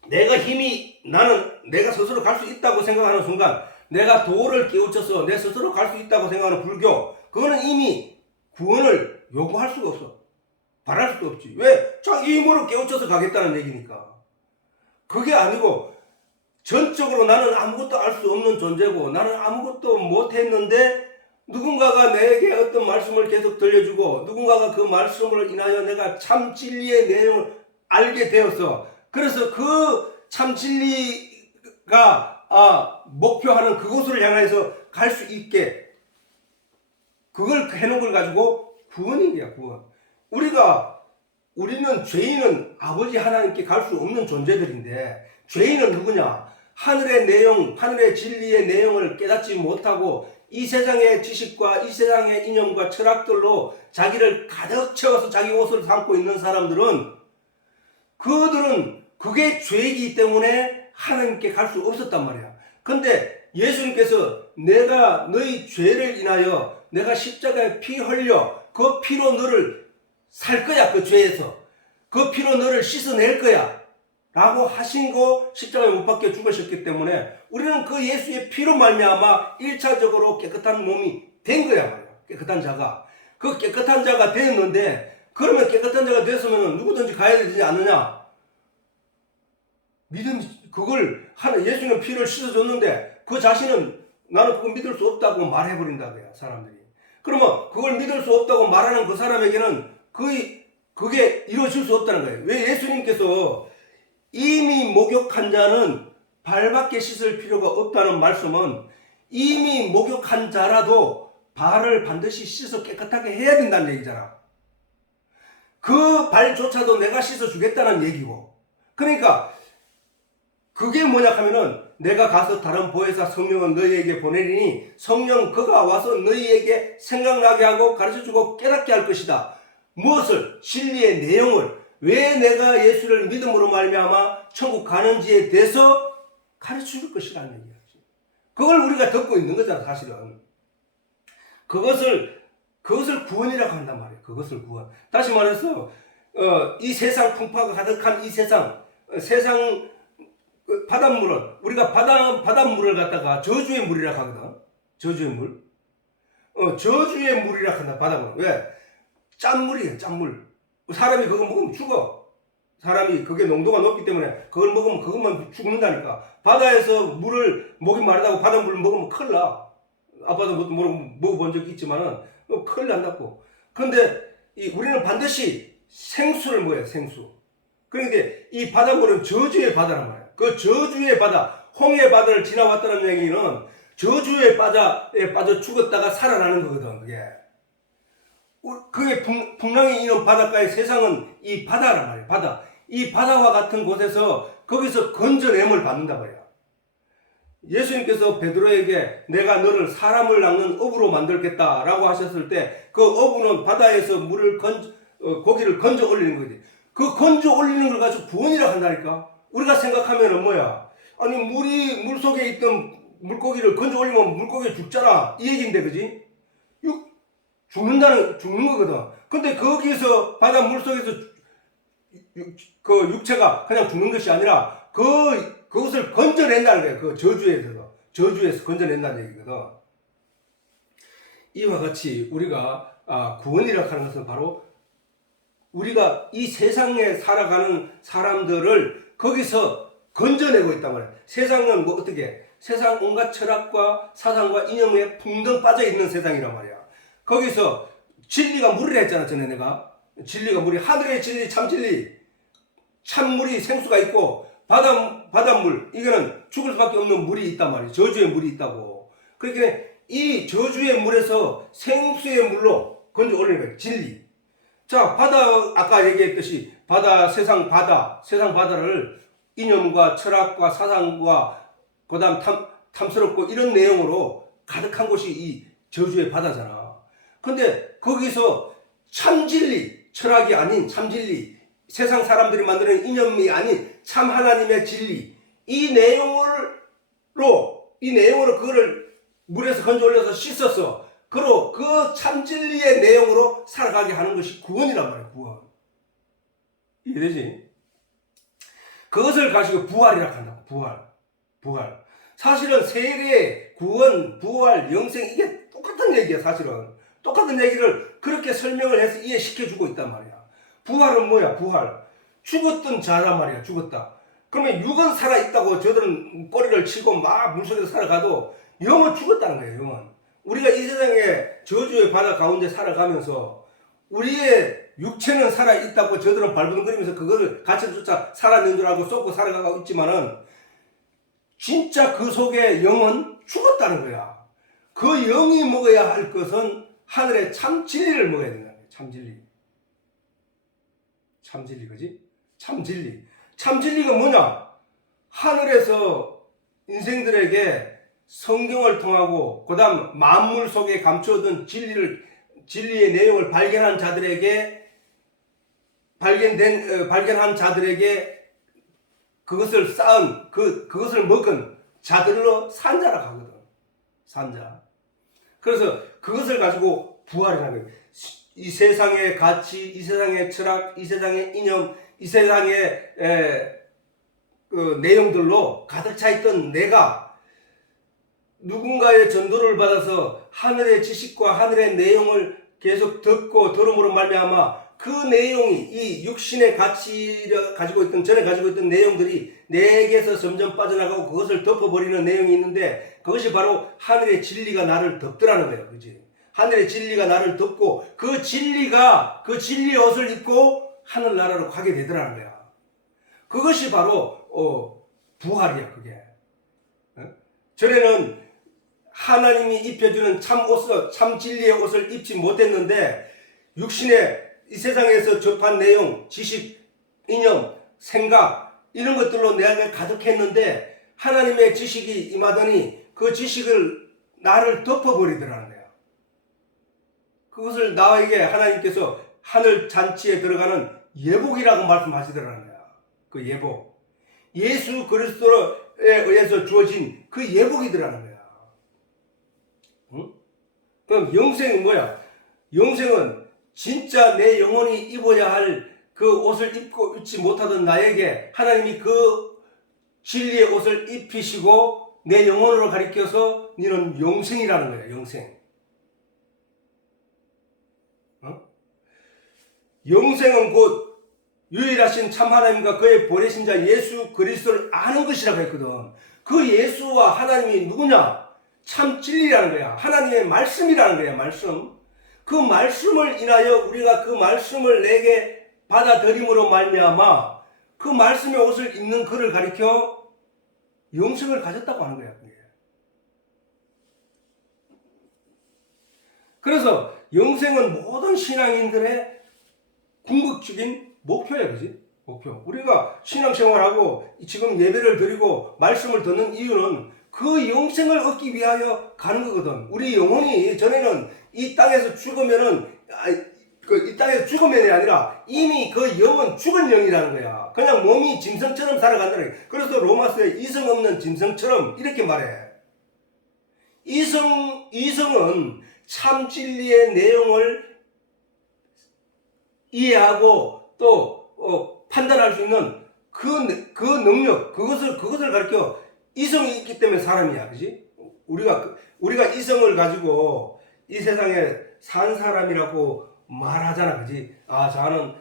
내가 스스로 갈 수 있다고 생각하는 순간 내가 도를 깨우쳐서 내 스스로 갈 수 있다고 생각하는 불교 그거는 이미 구원을 요구할 수가 없어. 바랄 수도 없지. 왜? 자기 힘으로 깨우쳐서 가겠다는 얘기니까. 그게 아니고 전적으로 나는 아무것도 알 수 없는 존재고 나는 아무것도 못했는데 누군가가 내게 어떤 말씀을 계속 들려주고 누군가가 그 말씀을 인하여 내가 참 진리의 내용을 알게 되었어. 그래서 그 참 진리가 목표하는 그곳을 향해서 갈 수 있게 그걸 해놓은 걸 가지고 구원인 거야, 구원. 우리는 죄인은 아버지 하나님께 갈 수 없는 존재들인데, 죄인은 누구냐? 하늘의 내용, 하늘의 진리의 내용을 깨닫지 못하고 이 세상의 지식과 이 세상의 이념과 철학들로 자기를 가득 채워서 자기 옷을 삼고 있는 사람들은, 그들은 그게 죄이기 때문에 하나님께 갈 수 없었단 말이야. 근데 예수님께서 내가 너희 죄를 인하여 내가 십자가에 피 흘려 그 피로 너를 살 거야. 그 죄에서 그 피로 너를 씻어낼 거야 라고 하신 거, 십자가에 못 박혀 죽으셨기 때문에 우리는 그 예수의 피로 말미암아 1차적으로 깨끗한 몸이 된 거야 말이야. 깨끗한 자가. 그 깨끗한 자가 되었는데, 그러면 깨끗한 자가 됐으면 누구든지 가야 되지 않느냐? 그걸 예수는 피를 씻어줬는데 그 자신은 나는 그거 믿을 수 없다고 말해버린다고요, 사람들이. 그러면 그걸 믿을 수 없다고 말하는 그 사람에게는 그게 이루어질 수 없다는 거예요. 왜? 예수님께서 이미 목욕한 자는 발밖에 씻을 필요가 없다는 말씀은, 이미 목욕한 자라도 발을 반드시 씻어 깨끗하게 해야 된다는 얘기잖아. 그 발조차도 내가 씻어주겠다는 얘기고. 그러니까 그게 뭐냐 하면은, 내가 가서 다른 보혜사 성령은 너희에게 보내리니 성령 그가 와서 너희에게 생각나게 하고 가르쳐주고 깨닫게 할 것이다. 무엇을? 진리의 내용을. 왜 내가 예수를 믿음으로 말미암아 천국 가는지에 대해서 가르쳐줄 것이라는 얘기야지. 그걸 우리가 듣고 있는 거잖아, 사실은. 그것을 구원이라고 한단 말이에요. 그것을 구원. 다시 말해서 이 세상 풍파가 가득한 이 세상 바닷물은, 우리가 바닷물을 갖다가 저주의 물이라고 하거든. 저주의 물. 저주의 물이라고 한다, 바닷물. 왜? 짠물이에요, 짠물. 사람이 그거 먹으면 죽어. 사람이 그게 농도가 높기 때문에 그걸 먹으면 그것만 죽는다니까. 바다에서 목이 마르다고 바닷물을 먹으면 큰일 나. 아빠도 먹어본 적이 있지만은 큰일 난다고. 그런데 우리는 반드시 생수를 먹어요, 생수. 그러니까 이 바닷물은 저주의 바다란 말이야. 그 저주의 바다, 홍해 바다를 지나왔다는 얘기는 저주의 바다에 빠져 죽었다가 살아나는 거거든, 그게 풍랑이 있는 바닷가의 세상은 이 바다란 말이야, 바다. 이 바다와 같은 곳에서 거기서 건져냄을 받는다 말이야. 예수님께서 베드로에게 내가 너를 사람을 낚는 어부로 만들겠다라고 하셨을 때, 그 어부는 바다에서 고기를 건져 올리는 거지. 그 건져 올리는 걸 가지고 구원이라고 한다니까. 우리가 생각하면은 뭐야? 아니, 물속에 있던 물고기를 건져 올리면 물고기가 죽잖아, 이 얘기인데, 그지? 죽는 거거든. 근데 거기서 바다 물속에서 그 육체가 그냥 죽는 것이 아니라 그것을 건져낸다는 거예요. 그 저주에서 건져낸다는 얘기거든. 이와 같이 우리가 구원이라고 하는 것은 바로 우리가 이 세상에 살아가는 사람들을 거기서 건져내고 있단 말이야. 세상은 세상 온갖 철학과 사상과 이념에 풍덩 빠져 있는 세상이란 말이야. 거기서 진리가 물이라 했잖아, 전에 내가. 진리가 물이, 하늘의 진리, 참 진리, 참물이 생수가 있고, 바닷물, 이거는 죽을 수밖에 없는 물이 있단 말이야. 저주의 물이 있다고. 그러니까 이 저주의 물에서 생수의 물로 건져 올리는 거야, 진리. 자, 아까 얘기했듯이 세상 바다를 이념과 철학과 사상과 그다음 탐스럽고 이런 내용으로 가득한 곳이 이 저주의 바다잖아. 근데 거기서 참진리, 철학이 아닌 참진리, 세상 사람들이 만드는 이념이 아닌 참 하나님의 진리, 이 내용으로 그거를 물에서 건져 올려서 씻어서 그 참진리의 내용으로 살아가게 하는 것이 구원이란 말이야, 구원. 이해되지? 그것을 가지고 부활이라고 한다고, 부활. 사실은 세례, 구원, 부활, 영생, 이게 똑같은 얘기야, 사실은. 똑같은 얘기를 그렇게 설명을 해서 이해시켜주고 있단 말이야. 부활은 뭐야, 부활. 죽었던 자란 말이야, 죽었다. 그러면 육은 살아있다고 저들은 꼬리를 치고 막 물속에서 살아가도 영은 죽었다는 거예요, 영은. 우리가 이 세상에 저주의 바다 가운데 살아가면서 우리의 육체는 살아있다고 저들은 발버둥거리면서 그거를 가책조차 살아있는 줄 알고 쏟고 살아가고 있지만은 진짜 그 속에 영은 죽었다는 거야. 그 영이 먹어야 할 것은 하늘의 참 진리를 먹어야 된다는 거예요. 참 진리. 참 진리, 그지? 참 진리. 참 진리가 뭐냐? 하늘에서 인생들에게 성경을 통하고 그다음 만물 속에 감추어둔 진리의 내용을 발견한 자들에게 그것을 쌓은 그것을 먹은 자들로 산자라고 하거든. 산자. 그래서 그것을 가지고 부활이라는 거예요. 이 세상의 가치, 이 세상의 철학, 이 세상의 이념, 이 세상의 그 내용들로 가득 차 있던 내가 누군가의 전도를 받아서 하늘의 지식과 하늘의 내용을 계속 듣고 들음으로 말미암아 그 내용이 이 육신의 가치를 가지고 있던 전에 가지고 있던 내용들이 내게서 점점 빠져나가고 그것을 덮어버리는 내용이 있는데 그것이 바로 하늘의 진리가 나를 덮더라는 거예요. 그렇지? 하늘의 진리가 나를 덮고 그 진리가 그 진리의 옷을 입고 하늘나라로 가게 되더라는 거야. 그것이 바로 부활이야. 그게. 전에는 하나님이 입혀주는 참 옷을, 참 진리의 옷을 입지 못했는데 육신의 이 세상에서 접한 내용, 지식, 이념, 생각 이런 것들로 내가 가득했는데 하나님의 지식이 임하더니 그 지식을 나를 덮어버리더라는 거야. 그것을 나에게 하나님께서 하늘 잔치에 들어가는 예복이라고 말씀하시더라는 거야. 그 예복. 예수 그리스도에 의해서 주어진 그 예복이더라는 거야. 응? 그럼 영생은 뭐야? 영생은 진짜 내 영혼이 입어야 할 그 옷을 입지 못하던 나에게 하나님이 그 진리의 옷을 입히시고 내 영혼으로 가리켜서 너는 영생이라는 거야. 영생. 영생은 곧 유일하신 참 하나님과 그의 보내신 자 예수 그리스도를 아는 것이라고 했거든. 그 예수와 하나님이 누구냐? 참 진리라는 거야. 하나님의 말씀이라는 거야. 말씀. 그 말씀을 인하여 우리가 그 말씀을 내게 받아들임으로 말미암아 그 말씀의 옷을 입는 그를 가리켜 영생을 가졌다고 하는 거야. 그게. 그래서 영생은 모든 신앙인들의 궁극적인 목표야. 그지? 목표. 우리가 신앙생활하고 지금 예배를 드리고 말씀을 듣는 이유는 그 영생을 얻기 위하여 가는 거거든. 우리 영혼이 전에는 이 땅에서 죽으면은 이 땅에서 죽으면이 아니라 이미 그 영은 죽은 영이라는 거야. 그냥 몸이 짐승처럼 살아간다는 거야. 그래서 로마서에 이성 없는 짐승처럼 이렇게 말해. 이성은 참 진리의 내용을 이해하고 또 판단할 수 있는 그 능력, 그것을 가리켜 이성이 있기 때문에 사람이야. 그지? 우리가 이성을 가지고 이 세상에 산 사람이라고 말하잖아. 그지? 저는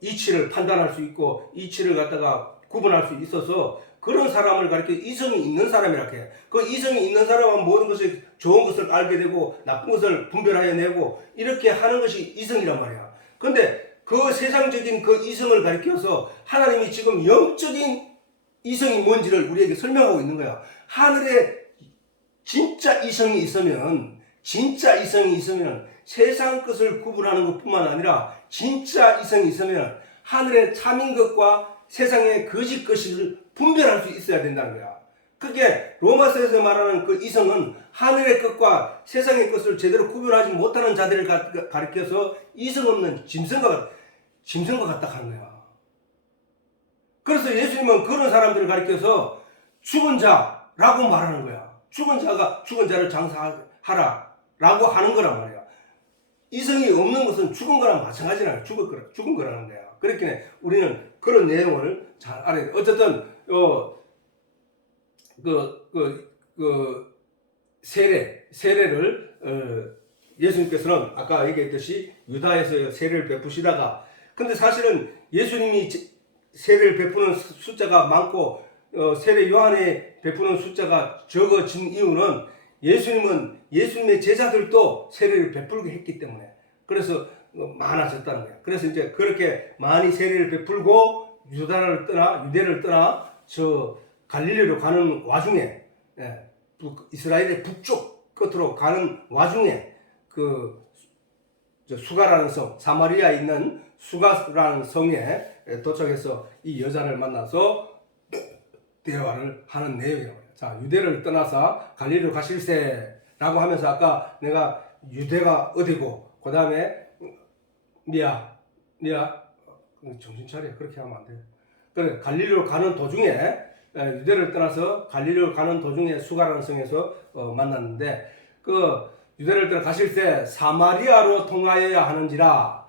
이치를 판단할 수 있고 이치를 갖다가 구분할 수 있어서 그런 사람을 가리켜 이성이 있는 사람이라고 해. 그 이성이 있는 사람은 모든 것을 좋은 것을 알게 되고 나쁜 것을 분별하여 내고 이렇게 하는 것이 이성이란 말이야. 근데 그 세상적인 그 이성을 가리켜서 하나님이 지금 영적인 이성이 뭔지를 우리에게 설명하고 있는 거야. 하늘에 진짜 이성이 있으면 세상 것을 구분하는 것뿐만 아니라 진짜 이성이 있으면 하늘의 참인 것과 세상의 거짓 것을 분별할 수 있어야 된다는 거야. 그게 로마서에서 말하는 그 이성은 하늘의 것과 세상의 것을 제대로 구별하지 못하는 자들을 가리켜서 이성 없는 짐승과 같다 하는 거야. 그래서 예수님은 그런 사람들을 가리켜서 죽은 자라고 말하는 거야. 죽은 자를 장사하라 라고 하는 거란 말이야. 이성이 없는 것은 죽은 거랑 마찬가지라. 죽은 거라는 거야. 그렇기 우리는 그런 내용을 잘 알아야 돼. 어쨌든 세례를 예수님께서는 아까 얘기했듯이 유다에서 세례를 베푸시다가 근데 사실은 예수님이 세례를 베푸는 숫자가 많고 세례 요한에 베푸는 숫자가 적어진 이유는 예수님의 제자들도 세례를 베풀게 했기 때문에 그래서 많아졌다는 거예요. 그래서 이제 그렇게 많이 세례를 베풀고 유대를 떠나 저 갈릴리로 가는 와중에 이스라엘의 북쪽 끝으로 가는 와중에 수가라는 성, 사마리아에 있는 수가라는 성에 도착해서 이 여자를 만나서 대화를 하는 내용이라고 해요. 자, 유대를 떠나서 갈릴리로 가실세라고 하면서 아까 내가 유대가 어디고 그 다음에 니야 정신 차려. 그렇게 하면 안 돼요. 그래, 갈릴리로 가는 도중에 유대를 떠나서 갈릴리로 가는 도중에 수가라는 성에서 만났는데 그 유대를 떠나 가실 때 사마리아로 통하여야 하는지라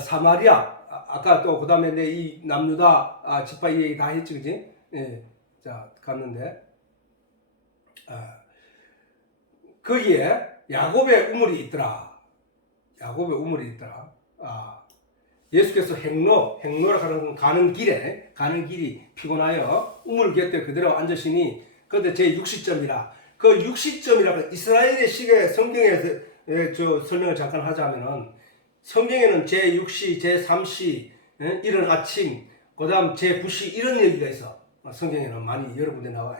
사마리아 아까 또 그 다음에 내 이 남유다 지파 이 얘기 다 했지 그지? 예. 자 갔는데 거기에 야곱의 우물이 있더라. 야곱의 우물이 있더라. 예수께서 행로라 하는 가는 길이 피곤하여 우물 곁에 그대로 앉으시니 그때 제 60점이라 그 60점이라고 이스라엘의 시계 성경에서 설명을 잠깐 하자면은 성경에는 제 6시, 제 3시 이런 아침 그 다음 제 9시 이런 얘기가 있어. 성경에는 많이 여러 군데 나와.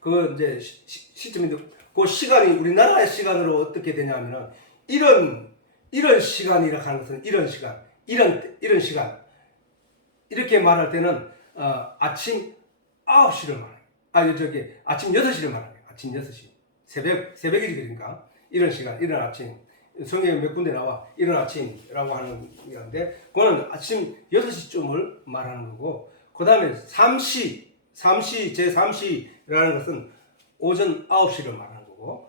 그거 이제 시점인데 그 시간이 우리나라의 시간으로 어떻게 되냐면은 이런 시간이라 하는 것은 이런 시간 이런 시간 이렇게 말할 때는 아침 9시를 말해요. 아침 6시를 말해요. 아침 6시 새벽이지 그러니까 이런 시간 이런 아침 성경에 몇 군데 나와 이런 아침이라고 하는 건데 그거는 아침 6시쯤을 말하는 거고 그 다음에 제 3시라는 것은 오전 9시를 말하는 거고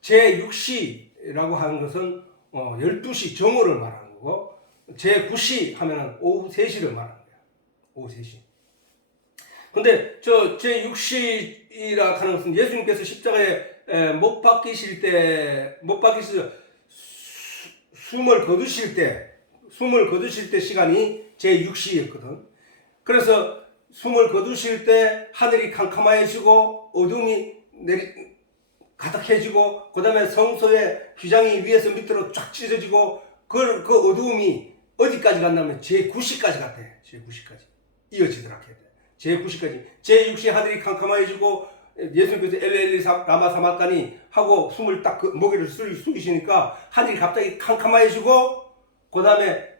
제 6시라고 하는 것은 12시 정오를 말하는 거고 제 9시 하면은 오후 3시를 말하는 거야. 오후 3시. 근데 제 6시라 하는 것은 예수님께서 십자가에 못 박히실 때 숨을 거두실 때 시간이 제 6시였거든. 그래서 숨을 거두실 때 하늘이 캄캄해지고 어둠이 가득해지고 그 다음에 성소의 휘장이 위에서 밑으로 쫙 찢어지고 그 어두움이 어디까지 갔냐면 제9시까지 갔대. 제9시까지 이어지더라. 제9시까지 제6시 하늘이 캄캄해지고 예수님께서 엘리 라마 사막가니 하고 숨을 딱 모기를 숙이시니까 하늘이 갑자기 캄캄해지고 그 다음에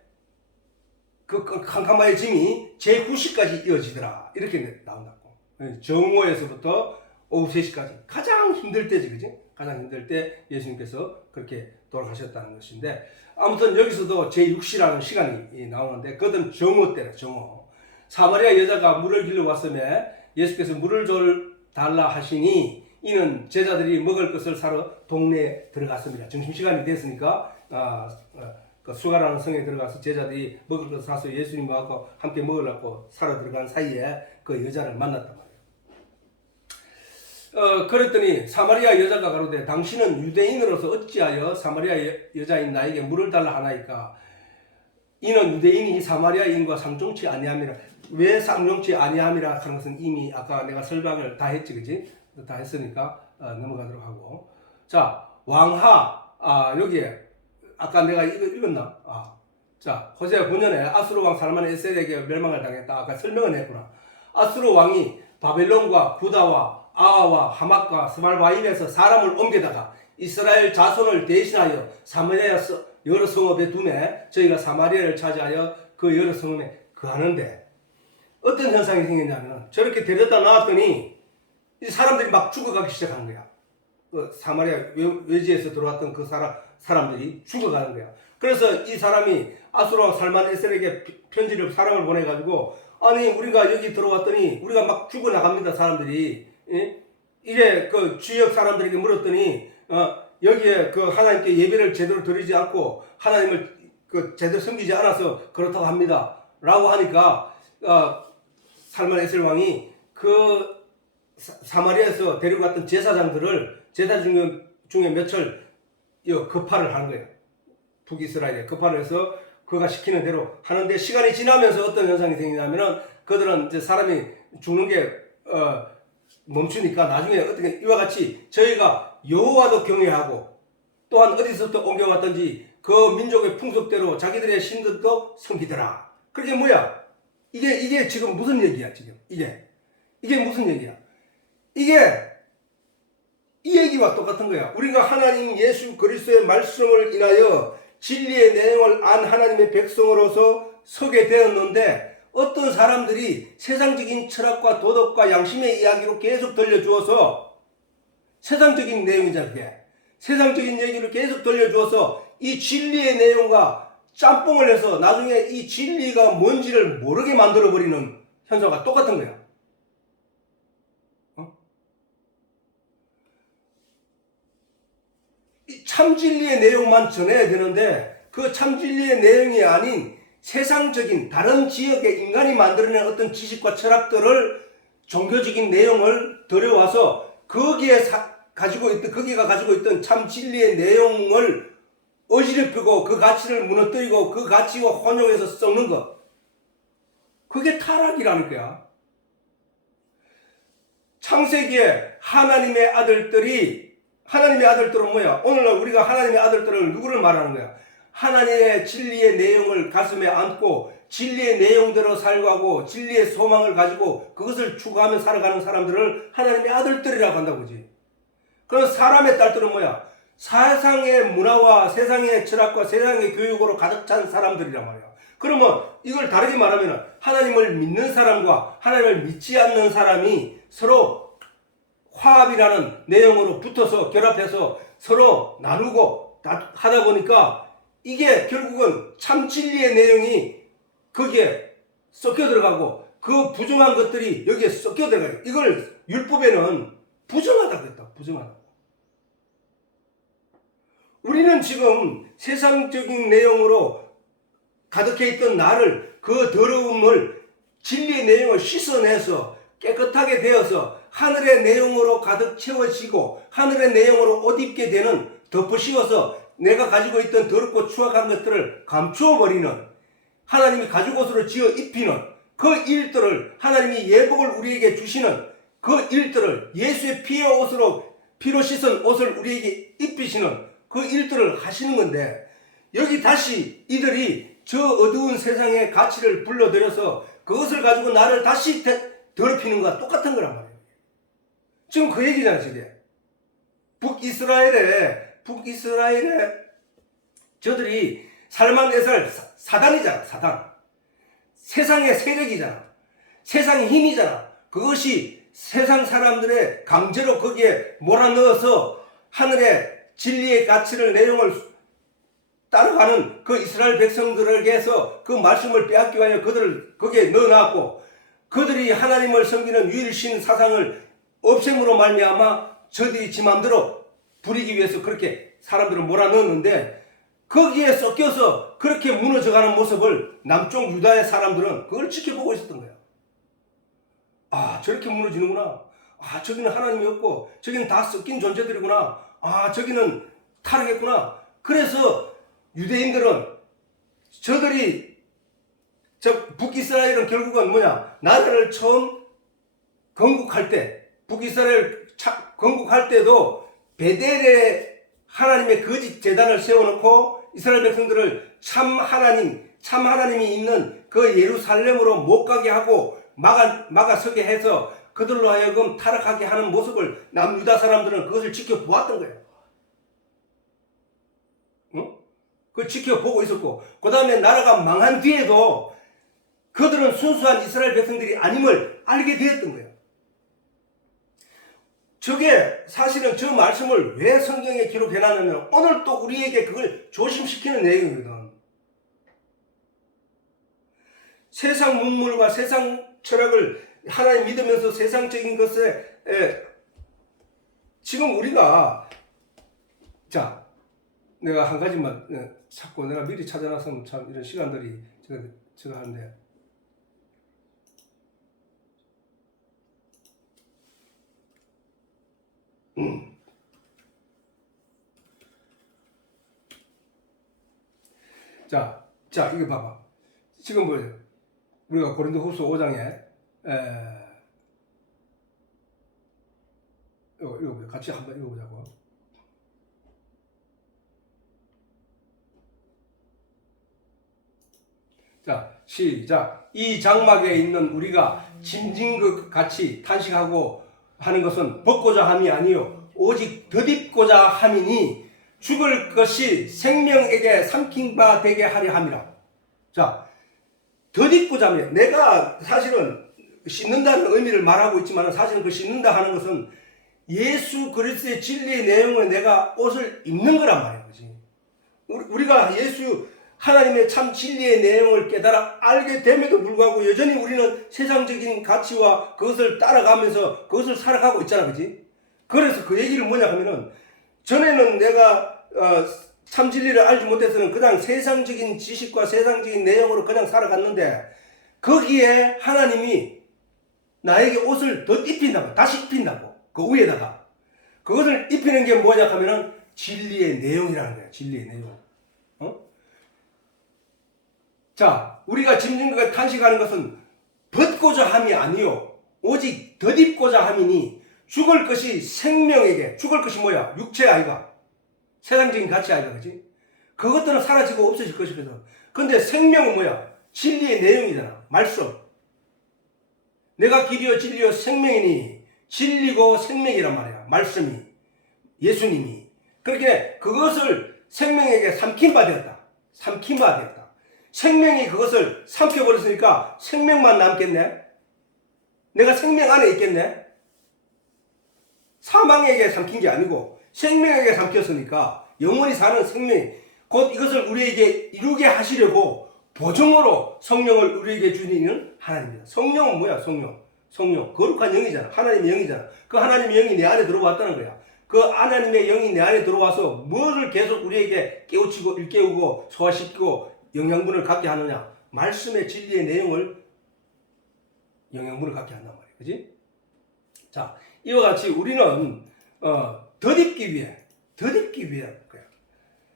그 캄캄해짐이 제9시까지 이어지더라. 이렇게 나온다고. 정오에서부터 오후 3시까지 가장 힘들 때지 그지? 가장 힘들 때 예수님께서 그렇게 돌아가셨다는 것인데 아무튼 여기서도 제6시라는 시간이 나오는데 그것은 정오 때라. 정오. 사마리아 여자가 물을 길러 왔으며 예수께서 물을 달라 하시니 이는 제자들이 먹을 것을 사러 동네에 들어갔습니다. 점심시간이 됐으니까 그 수가라는 성에 들어가서 제자들이 먹을 것을 사서 예수님과 함께 먹으려고 사러 들어간 사이에 그 여자를 만났단 말이에요. 그랬더니 사마리아 여자가 가로되 당신은 유대인으로서 어찌하여 사마리아 여자인 나에게 물을 달라 하나이까 이는 유대인이 사마리아인과 상종치 아니함이라. 왜 상종치 아니함이라 하는 것은 이미 아까 내가 설명을 다 했지 그지? 다 했으니까 넘어가도록 하고 자 왕하 여기에 아까 내가 이거 읽었나? 자 호세아 9년에 아수르 왕 살만 에셀에게 멸망을 당했다. 아까 설명을 했구나. 아수르 왕이 바벨론과 구다와 아와 하맛과 스말바임에서 사람을 옮겨다가 이스라엘 자손을 대신하여 사마리아 여러 성읍에 두매 저희가 사마리아를 차지하여 그 여러 성읍에 거하는데 어떤 현상이 생겼냐면 저렇게 데려다 놨더니 이 사람들이 막 죽어가기 시작하는 거야. 그 사마리아 외지에서 들어왔던 그 사람들이 죽어가는 거야. 그래서 이 사람이 아수르왕 살만 에셀에게 편지를 사람을 보내가지고 아니 우리가 여기 들어왔더니 우리가 막 죽어나갑니다 사람들이. 이래 그 주역 사람들에게 물었더니 여기에 그 하나님께 예배를 제대로 드리지 않고 하나님을 그 제대로 섬기지 않아서 그렇다고 합니다. 라고 하니까 살만 에셀 왕이 그 사마리아에서 데리고 갔던 제사장들을 제사 중에 며칠 급파를 하는 거예요. 북이스라엘에 급파를 해서 그가 시키는 대로 하는데 시간이 지나면서 어떤 현상이 생기냐면은 그들은 이제 사람이 죽는 게 멈추니까 나중에 어떻게 이와 같이 저희가 여호와도 경외하고 또한 어디서부터 옮겨왔던지 그 민족의 풍속대로 자기들의 신들도 섬기더라. 그게 뭐야? 이게 지금 무슨 얘기야 지금? 이게 무슨 얘기야? 이게 이 얘기와 똑같은 거야. 우리가 하나님 예수 그리스도의 말씀을 인하여 진리의 내용을 안 하나님의 백성으로서 서게 되었는데 어떤 사람들이 세상적인 철학과 도덕과 양심의 이야기로 계속 들려주어서 세상적인 내용이잖아. 그게 세상적인 얘기를 계속 들려주어서 이 진리의 내용과 짬뽕을 해서 나중에 이 진리가 뭔지를 모르게 만들어버리는 현상과 똑같은 거야. 이 참진리의 내용만 전해야 되는데 그 참진리의 내용이 아닌 세상적인 다른 지역의 인간이 만들어낸 어떤 지식과 철학들을 종교적인 내용을 들여와서 거기가 가지고 있던 참 진리의 내용을 어지럽히고 그 가치를 무너뜨리고 그 가치와 혼용해서 썩는 것. 그게 타락이라는 거야. 창세기에 하나님의 아들들은 뭐야? 오늘날 우리가 하나님의 아들들을 누구를 말하는 거야? 하나님의 진리의 내용을 가슴에 안고 진리의 내용대로 살고 진리의 소망을 가지고 그것을 추구하며 살아가는 사람들을 하나님의 아들들이라고 한다고 그러지. 그럼 사람의 딸들은 뭐야? 세상의 문화와 세상의 철학과 세상의 교육으로 가득 찬 사람들이란 말이야. 그러면 이걸 다르게 말하면 하나님을 믿는 사람과 하나님을 믿지 않는 사람이 서로 화합이라는 내용으로 붙어서 결합해서 서로 나누고 하다 보니까 이게 결국은 참 진리의 내용이 거기에 섞여 들어가고 그 부정한 것들이 여기에 섞여 들어가요. 이걸 율법에는 부정하다고 했다. 부정하다. 우리는 지금 세상적인 내용으로 가득해 있던 나를 그 더러움을 진리의 내용을 씻어내서 깨끗하게 되어서 하늘의 내용으로 가득 채워지고 하늘의 내용으로 옷 입게 되는 덮어씌워서 내가 가지고 있던 더럽고 추악한 것들을 감추어버리는 하나님이 가죽 옷으로 지어 입히는 그 일들을 하나님이 예복을 우리에게 주시는 그 일들을 예수의 피로 씻은 옷을 우리에게 입히시는 그 일들을 하시는 건데 여기 다시 이들이 저 어두운 세상의 가치를 불러들여서 그것을 가지고 나를 다시 더럽히는 것과 똑같은 거란 말이에요. 지금 그 얘기잖아. 지금 북이스라엘에 저들이 살만네살 사단이잖아. 사단. 세상의 세력이잖아. 세상의 힘이잖아. 그것이 세상 사람들의 강제로 거기에 몰아넣어서 하늘의 진리의 가치를 내용을 따라가는 그 이스라엘 백성들에게서 그 말씀을 빼앗기 위하여 그들을 거기에 넣어놨고 그들이 하나님을 섬기는 유일신 사상을 없앰으로 말미암아 저들이 지 맘대로 부리기 위해서 그렇게 사람들을 몰아넣었는데 거기에 섞여서 그렇게 무너져가는 모습을 남쪽 유다의 사람들은 그걸 지켜보고 있었던 거야. 아, 저렇게 무너지는구나. 아, 저기는 하나님이 없고 저기는 다 섞인 존재들이구나. 아, 저기는 타락했구나. 그래서 유대인들은 북이스라엘은 결국은 뭐냐? 나라를 처음 건국할 때, 북이스라엘 건국할 때도 베델에 하나님의 거짓 제단을 세워놓고 이스라엘 백성들을 참 하나님이 있는 그 예루살렘으로 못 가게 하고 막아서게 해서 그들로 하여금 타락하게 하는 모습을 남유다 사람들은 그것을 지켜보았던 거예요. 응? 그걸 지켜보고 있었고 그 다음에 나라가 망한 뒤에도 그들은 순수한 이스라엘 백성들이 아님을 알게 되었던 거예요. 저게 사실은 저 말씀을 왜 성경에 기록해놨냐면 오늘 또 우리에게 그걸 조심시키는 내용이거든. 세상 문물과 세상 철학을 하나님 믿으면서 세상적인 것에 지금 우리가 자 내가 한 가지만 찾고 내가 미리 찾아놨으면 참 이런 시간들이 제가 하는데 자 이거 봐봐. 지금 뭐예요? 우리가 고린도후서 5장에 이거 같이 한번 읽어보자고. 자, 시작. 이 장막에 있는 우리가 짐진 것 같이 탄식하고 하는 것은 벗고자 함이 아니요 오직 덧입고자 함이니 죽을 것이 생명에게 삼킨 바 되게 하려 함이라. 자, 덧입고자 하면 내가 사실은 씻는다는 의미를 말하고 있지만 사실은 그 씻는다 하는 것은 예수 그리스도의 진리의 내용을 내가 옷을 입는 거란 말이야. 그지? 우리가 예수 하나님의 참 진리의 내용을 깨달아 알게 됨에도 불구하고 여전히 우리는 세상적인 가치와 그것을 따라가면서 그것을 살아가고 있잖아. 그지? 그래서 그 얘기를 뭐냐 하면은 전에는 내가 참 진리를 알지 못해서는 그냥 세상적인 지식과 세상적인 내용으로 그냥 살아갔는데 거기에 하나님이 나에게 옷을 더 입힌다고, 다시 입힌다고. 그 위에다가. 그것을 입히는 게 뭐냐 하면은 진리의 내용이라는 거야. 진리의 내용. 자, 우리가 짐승과 탄식하는 것은 벗고자 함이 아니요 오직 덧입고자 함이니 죽을 것이 생명에게, 죽을 것이 뭐야? 육체 아이가. 세상적인 가치 아이가. 그지? 그것들은 사라지고 없어질 것이거든. 근데 생명은 뭐야? 진리의 내용이잖아. 말씀. 내가 길이요 진리요 생명이니 진리고 생명이란 말이야. 말씀이. 예수님이. 그렇게 그것을 생명에게 삼킨 바 되었다. 삼킨 바 되었다. 생명이 그것을 삼켜버렸으니까 생명만 남겠네? 내가 생명 안에 있겠네? 사망에게 삼킨 게 아니고 생명에게 삼켰으니까 영원히 사는 생명, 곧 이것을 우리에게 이루게 하시려고 보증으로 성령을 우리에게 주시는 하나님입니다. 성령은 뭐야? 성령. 거룩한 영이잖아. 하나님의 영이잖아. 그 하나님의 영이 내 안에 들어왔다는 거야. 그 하나님의 영이 내 안에 들어와서 뭐를 계속 우리에게 깨우치고 일깨우고 소화시키고 영양분을 갖게 하느냐? 말씀의 진리의 내용을 영양분을 갖게 한단 말이에요. 그지? 자, 이와 같이 우리는 덧입기 위해 거야.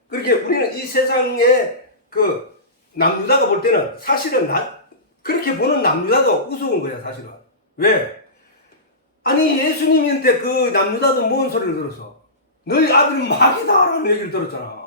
그렇게 우리는 이 세상에 그 남유다가 볼 때는 사실은 그렇게 보는 남유다도 우스운 거야, 사실은. 왜? 아니, 예수님한테 그 남유다도 뭔 소리를 들었어? 너희 아들은 마귀다 라는 얘기를 들었잖아.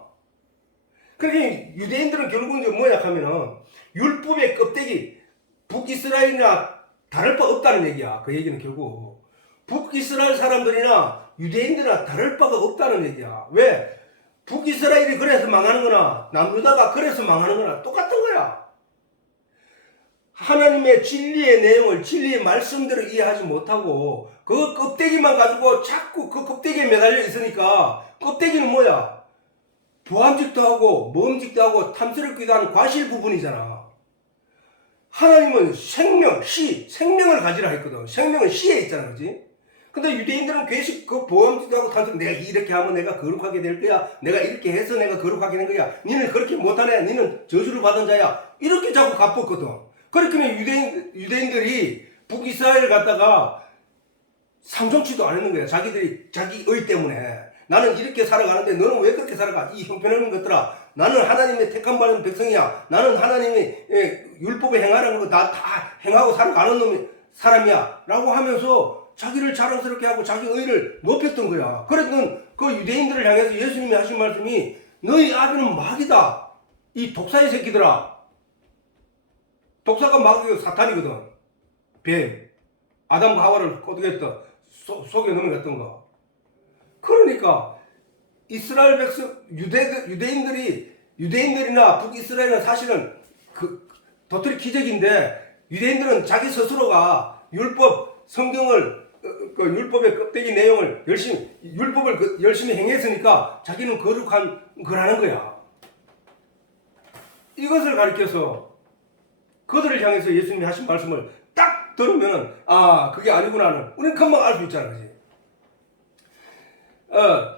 그러니까 유대인들은 결국은 뭐냐 하면은 율법의 껍데기, 북이스라엘이나 다를 바 없다는 얘기야. 그 얘기는 결국 북이스라엘 사람들이나 유대인들이나 다를 바가 없다는 얘기야. 왜? 북이스라엘이 그래서 망하는 거나 남유다가 그래서 망하는 거나 똑같은 거야. 하나님의 진리의 내용을, 진리의 말씀대로 이해하지 못하고 그 껍데기만 가지고 자꾸 그 껍데기에 매달려 있으니까 껍데기는 뭐야? 보암직도 하고 모험직도 하고 탐스럽기도 하는 과실 부분이잖아. 하나님은 생명을 가지라 했거든. 생명은 시에 있잖아. 그지? 근데 유대인들은 계속 그 보험직도 하고 탐스럽, 내가 이렇게 하면 내가 거룩하게 될 거야. 내가 이렇게 해서 내가 거룩하게 된 거야. 니는 그렇게 못하네. 니는 저주를 받은 자야. 이렇게 자꾸 갚았거든. 그렇게 유대인들이 북이스라엘을 갖다가 상종치도 안 했는 거야. 자기들이 자기의 때문에. 나는 이렇게 살아가는데 너는 왜 그렇게 살아가? 이 형편없는 것들아. 나는 하나님의 택함 받은 백성이야. 나는 하나님의 율법에 행하라는 거 다 행하고 살아가는 사람이야. 라고 하면서 자기를 자랑스럽게 하고 자기 의를 높였던 거야. 그랬던 그 유대인들을 향해서 예수님이 하신 말씀이 너희 아비는 마귀다. 이 독사의 새끼들아. 독사가 마귀가 사탄이거든. 뱀. 아담과 하와를 꼬드겼다. 속에 넘어갔던 거. 그러니까 이스라엘 백성 유대인들이나 북이스라엘은 사실은 도토리 기적인데 유대인들은 자기 스스로가 율법 성경을 그 율법의 껍데기 내용을 율법을 열심히 행했으니까 자기는 거룩한 거라는 거야. 이것을 가리켜서 그들을 향해서 예수님이 하신 말씀을 딱 들으면 그게 아니구나는 우리는 금방 알 수 있잖아. 그지?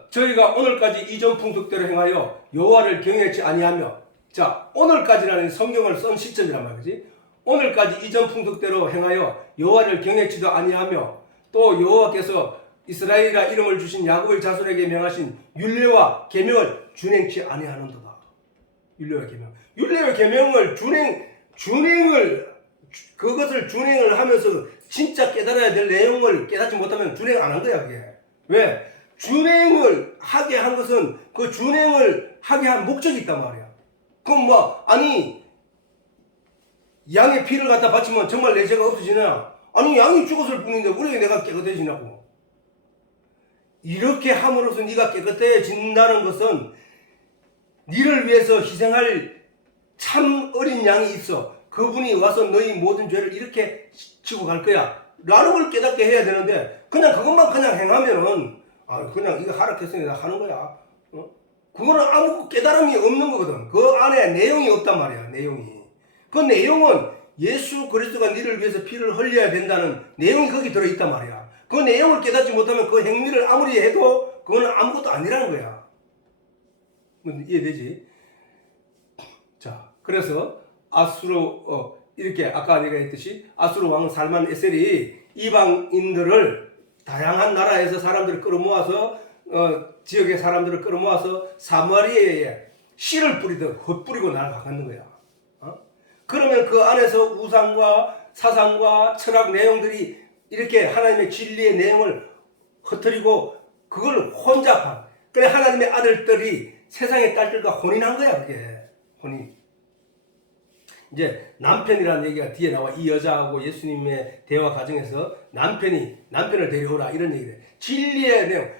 저희가 오늘까지 이전 풍속대로 행하여 여호와를 경외치 아니하며, 자, 오늘까지라는 성경을 쓴 시점이란 말이지. 오늘까지 이전 풍속대로 행하여 여호와를 경외치도 아니하며 또 여호와께서 이스라엘이라 이름을 주신 야곱의 자손에게 명하신 율례와 계명을 준행치 아니하는도다. 율례와 계명을 그것을 준행을 하면서 진짜 깨달아야 될 내용을 깨닫지 못하면 준행 안 한 거야. 그게 왜? 준행을 하게 한 것은 그 준행을 하게 한 목적이 있단 말이야. 그럼 양의 피를 갖다 바치면 정말 내 죄가 없어지냐? 아니, 양이 죽었을 뿐인데 왜 내가 깨끗해지냐고. 이렇게 함으로써 네가 깨끗해진다는 것은 네를 위해서 희생할 참 어린 양이 있어. 그분이 와서 너희 모든 죄를 이렇게 지고 갈 거야 라는 걸 깨닫게 해야 되는데, 그냥 그것만 그냥 행하면은 그냥 이거 하락했으니 나 하는 거야. 그거는 아무 깨달음이 없는 거거든. 그 안에 내용이 없단 말이야. 내용이. 그 내용은 예수 그리스도가 너를 위해서 피를 흘려야 된다는 내용이 거기 들어있단 말이야. 그 내용을 깨닫지 못하면 그 행위를 아무리 해도 그건 아무것도 아니라는 거야. 이해되지? 자, 그래서 아수르 이렇게 아까 내가 했듯이 아수르 왕 살만 에셀이 이방인들을 다양한 나라에서 사람들을 끌어모아서 지역의 사람들을 끌어모아서 사마리아에 씨를 뿌리듯 헛뿌리고 날아가는 거야. 그러면 그 안에서 우상과 사상과 철학 내용들이 이렇게 하나님의 진리의 내용을 흩뜨리고 그걸 혼잡한, 그래 하나님의 아들들이 세상의 딸들과 혼인한 거야. 그게 혼인. 이제 남편이라는 얘기가 뒤에 나와. 이 여자하고 예수님의 대화 과정에서 남편을 데려오라 이런 얘기를 해. 진리의 내용,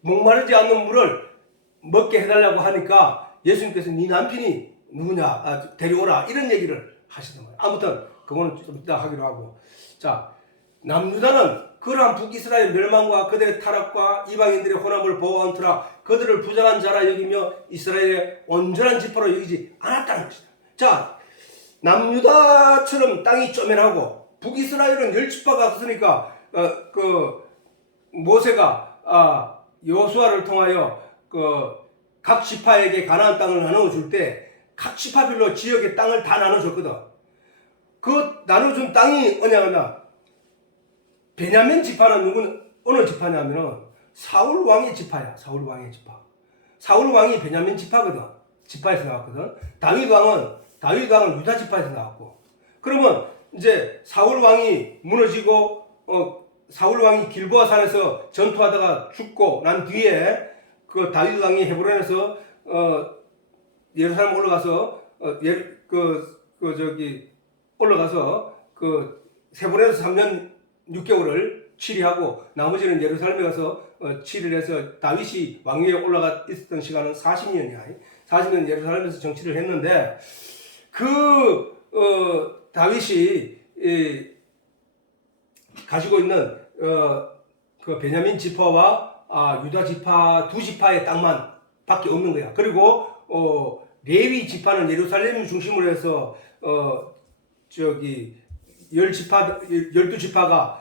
목마르지 않는 물을 먹게 해달라고 하니까 예수님께서 네 남편이 누구냐, 데려오라 이런 얘기를 하시는 거예요. 아무튼 그거는 좀 이따 하기로 하고. 자, 남유다는 그러한 북이스라엘 멸망과 그들의 타락과 이방인들의 혼합을 보아언트라 그들을 부정한 자라 여기며 이스라엘의 온전한 지파로 여기지 않았다는 것이다. 자, 남유다처럼 땅이 쪼맨하고 북이스라엘은 10지파가 없으니까 모세가 여호수아를 통하여 각 지파에게 가나안 땅을 나눠줄 때 각 지파별로 지역의 땅을 다 나눠줬거든. 그 나눠준 땅이 어냐면 베냐민 지파는 어느 지파냐면은 사울 왕의 지파야. 사울 왕의 지파. 사울 왕이 베냐민 지파거든. 지파에서 나왔거든. 다윗 왕은 유다 지파에서 나왔고. 그러면 이제 사울 왕이 무너지고 사울 왕이 길보아 산에서 전투하다가 죽고 난 뒤에 그 다윗 왕이 헤브론에서 예루살렘 올라가서 올라가서 헤브론에서 3년 6개월을 치리하고 나머지는 예루살렘에 가서 치리를 해서 다윗이 왕위에 올라가 있었던 시간은 40년이야. 40년 예루살렘에서 정치를 했는데 다윗이 가지고 있는 그 베냐민 지파와 유다 지파 두 지파의 땅만 밖에 없는 거야. 그리고 레위 지파는 예루살렘 중심으로 해서 12지파가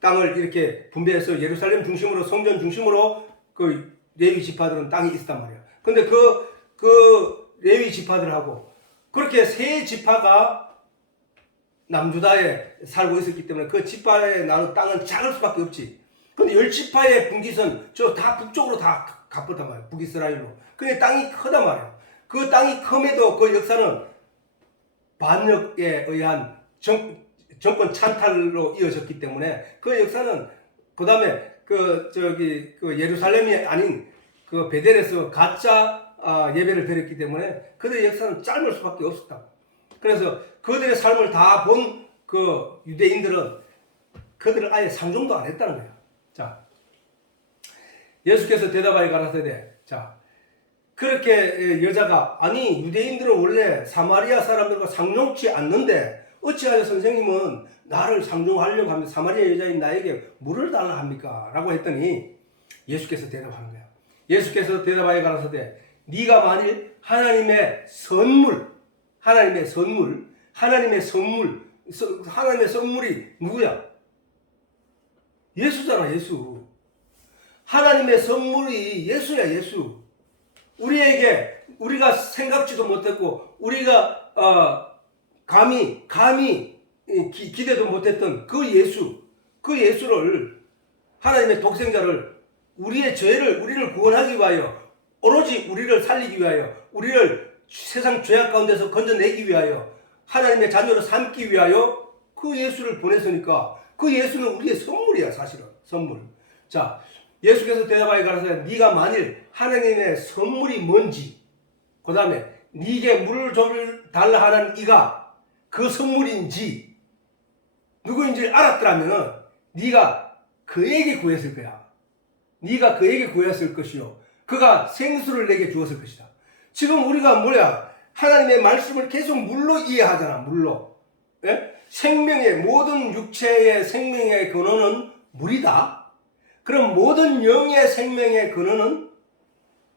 땅을 이렇게 분배해서 예루살렘 중심으로 성전 중심으로 그 레위 지파들은 땅이 있단 말이야. 근데 그 레위 지파들하고 그렇게 세 지파가 남유다에 살고 있었기 때문에 그 지파에 나눈 땅은 작을 수밖에 없지. 근데 10지파의 분기선 저 다 북쪽으로 다 가쁘단 말이야. 북이스라엘로. 근데 땅이 크단 말이야. 그 땅이 큼에도 그 역사는 반역에 의한 정권 찬탈로 이어졌기 때문에 그 역사는 그 다음에 예루살렘이 아닌 그 베델에서 가짜 예배를 드렸기 때문에 그들의 역사는 짧을 수밖에 없었다. 그래서 그들의 삶을 다 본 그 유대인들은 그들을 아예 상종도 안 했다는 거야. 자, 예수께서 대답하여 가라사대, 자, 그렇게 여자가 아니 유대인들은 원래 사마리아 사람들과 상종치 않는데 어찌하여 선생님은 나를 상종하려고 하면 사마리아 여자인 나에게 물을 달라 합니까? 라고 했더니 예수께서 대답하는 거야. 예수께서 대답하여 가라사대, 네가 만일 하나님의 선물이 누구야? 예수잖아. 예수. 하나님의 선물이 예수야. 예수. 우리가 생각지도 못했고 우리가 감히 기대도 못했던 그 예수를, 하나님의 독생자를, 우리의 죄를, 우리를 구원하기 위하여, 오로지 우리를 살리기 위하여, 우리를 세상 죄악 가운데서 건져내기 위하여, 하나님의 자녀로 삼기 위하여 그 예수를 보냈으니까 그 예수는 우리의 선물이야. 사실은 선물. 자, 예수께서 대답하여 가라사대, 네가 만일 하나님의 선물이 뭔지, 그 다음에 네게 물을 달라 하는 이가 그 선물인지 누구인지 알았더라면 네가 그에게 구했을 거야. 네가 그에게 구했을 것이요 그가 생수를 내게 주었을 것이다. 지금 우리가 뭐야? 하나님의 말씀을 계속 물로 이해하잖아. 물로. 예? 생명의 모든 육체의 생명의 근원은 물이다. 그럼 모든 영의 생명의 근원은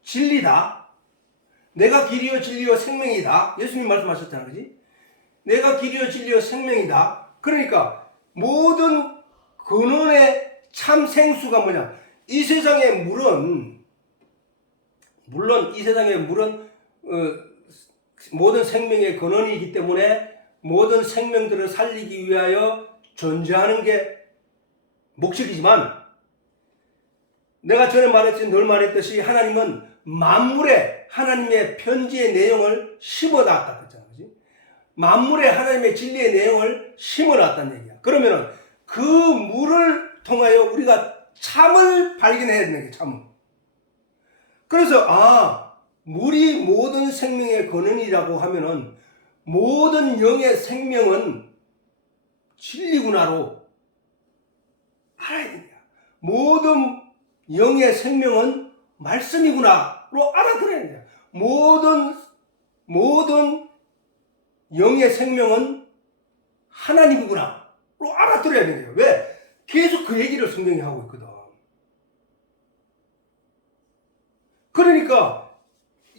진리다. 내가 길이요 진리요 생명이다. 예수님 말씀하셨잖아. 그지? 내가 길이요 진리요 생명이다. 그러니까 모든 근원의 참 생수가 뭐냐? 이 세상의 물은 물론 이 세상의 물은 모든 생명의 근원이기 때문에 모든 생명들을 살리기 위하여 존재하는 게 목적이지만 내가 전에 말했지 늘 말했듯이 하나님은 만물에 하나님의 편지의 내용을 심어놨다 그랬잖아. 그렇지? 만물에 하나님의 진리의 내용을 심어놨다는 얘기야. 그러면은 그 물을 통하여 우리가 참을 발견해야 되는 게 참을. 그래서 물이 모든 생명의 근원이라고 하면은 모든 영의 생명은 진리구나로 알아야 된다. 모든 영의 생명은 말씀이구나로 알아들어야 된다. 모든 영의 생명은 하나님이구나로 알아들어야 된다. 왜? 계속 그 얘기를 성경이 하고 있거든. 그러니까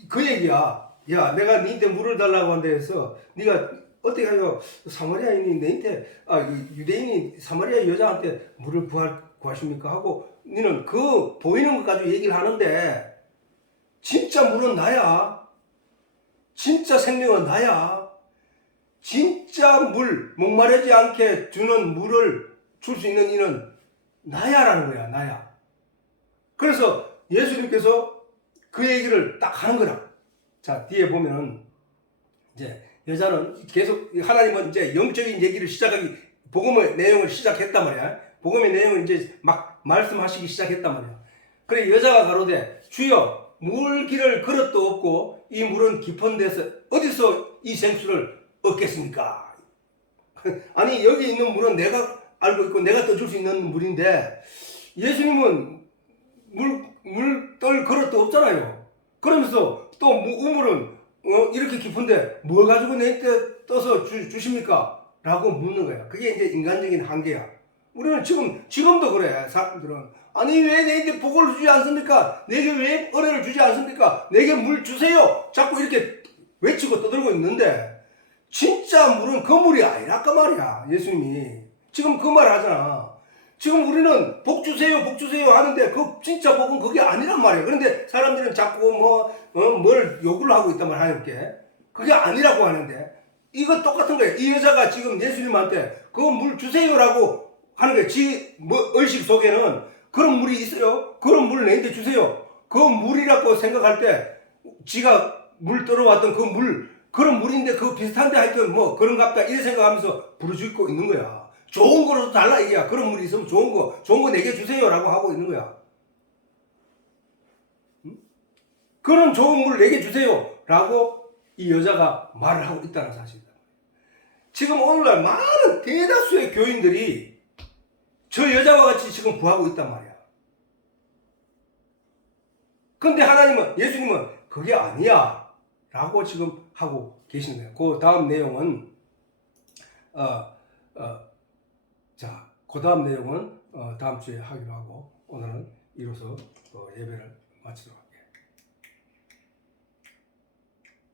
그 얘기야. 야, 내가 너한테 물을 달라고 한다 해서 네가 어떻게 하여 사마리아인이 너한테 유대인이 사마리아 여자한테 물을 구하십니까 하고 너는 그 보이는 것 가지고 얘기를 하는데 진짜 물은 나야. 진짜 생명은 나야. 진짜 물, 목마르지 않게 주는 물을 줄 수 있는 이는 나야라는 거야. 나야. 그래서 예수님께서 그 얘기를 딱 하는 거라. 자, 뒤에 보면은 이제 여자는 계속 하나님은 이제 영적인 얘기를 복음의 내용을 시작했단 말이야. 복음의 내용을 이제 막 말씀하시기 시작했단 말이야. 그래 여자가 가로되 주여 물길을 그릇도 없고 이 물은 깊은 데서 어디서 이 생수를 얻겠습니까? 아니 여기 있는 물은 내가 알고 있고 내가 떠줄 수 있는 물인데 예수님은 물 떨 그릇도 없잖아요. 그러면서 또 우물은 이렇게 깊은데 뭘 가지고 내한테 떠서 주십니까? 라고 묻는 거야. 그게 이제 인간적인 한계야. 우리는 지금도 그래. 사람들은 아니 왜 내한테 복을 주지 않습니까? 내게 왜 은혜를 주지 않습니까? 내게 물 주세요. 자꾸 이렇게 외치고 떠들고 있는데 진짜 물은 그 물이 아니랄까 말이야. 예수님이 지금 그 말 하잖아. 지금 우리는 복 주세요 하는데 그 진짜 복은 그게 아니란 말이에요. 그런데 사람들은 자꾸 뭘 요구를 하고 있단 말이야. 하나님께. 그게 아니라고 하는데 이거 똑같은 거예요. 이 여자가 지금 예수님한테 그 물 주세요라고 하는 거예요. 의식 속에는 그런 물이 있어요. 그런 물을 내한테 주세요. 그 물이라고 생각할 때 지가 물 떨어왔던 그 물 그런 물인데 그거 비슷한데 하여튼 그런갑다 이래 생각하면서 부르짖고 있는 거야. 좋은 거로도 달라 이게야. 그런 물이 있으면 좋은 거 내게 주세요라고 하고 있는 거야. 응? 그런 좋은 물 내게 주세요라고 이 여자가 말을 하고 있다는 사실이다. 지금 오늘날 많은 대다수의 교인들이 저 여자와 같이 지금 구하고 있단 말이야. 근데 예수님은 그게 아니야 라고 지금 하고 계시는 거예요. 그 다음 내용은 그 다음 내용은 다음 주에 하기로 하고 오늘은 이로써 예배를 마치도록 합니다.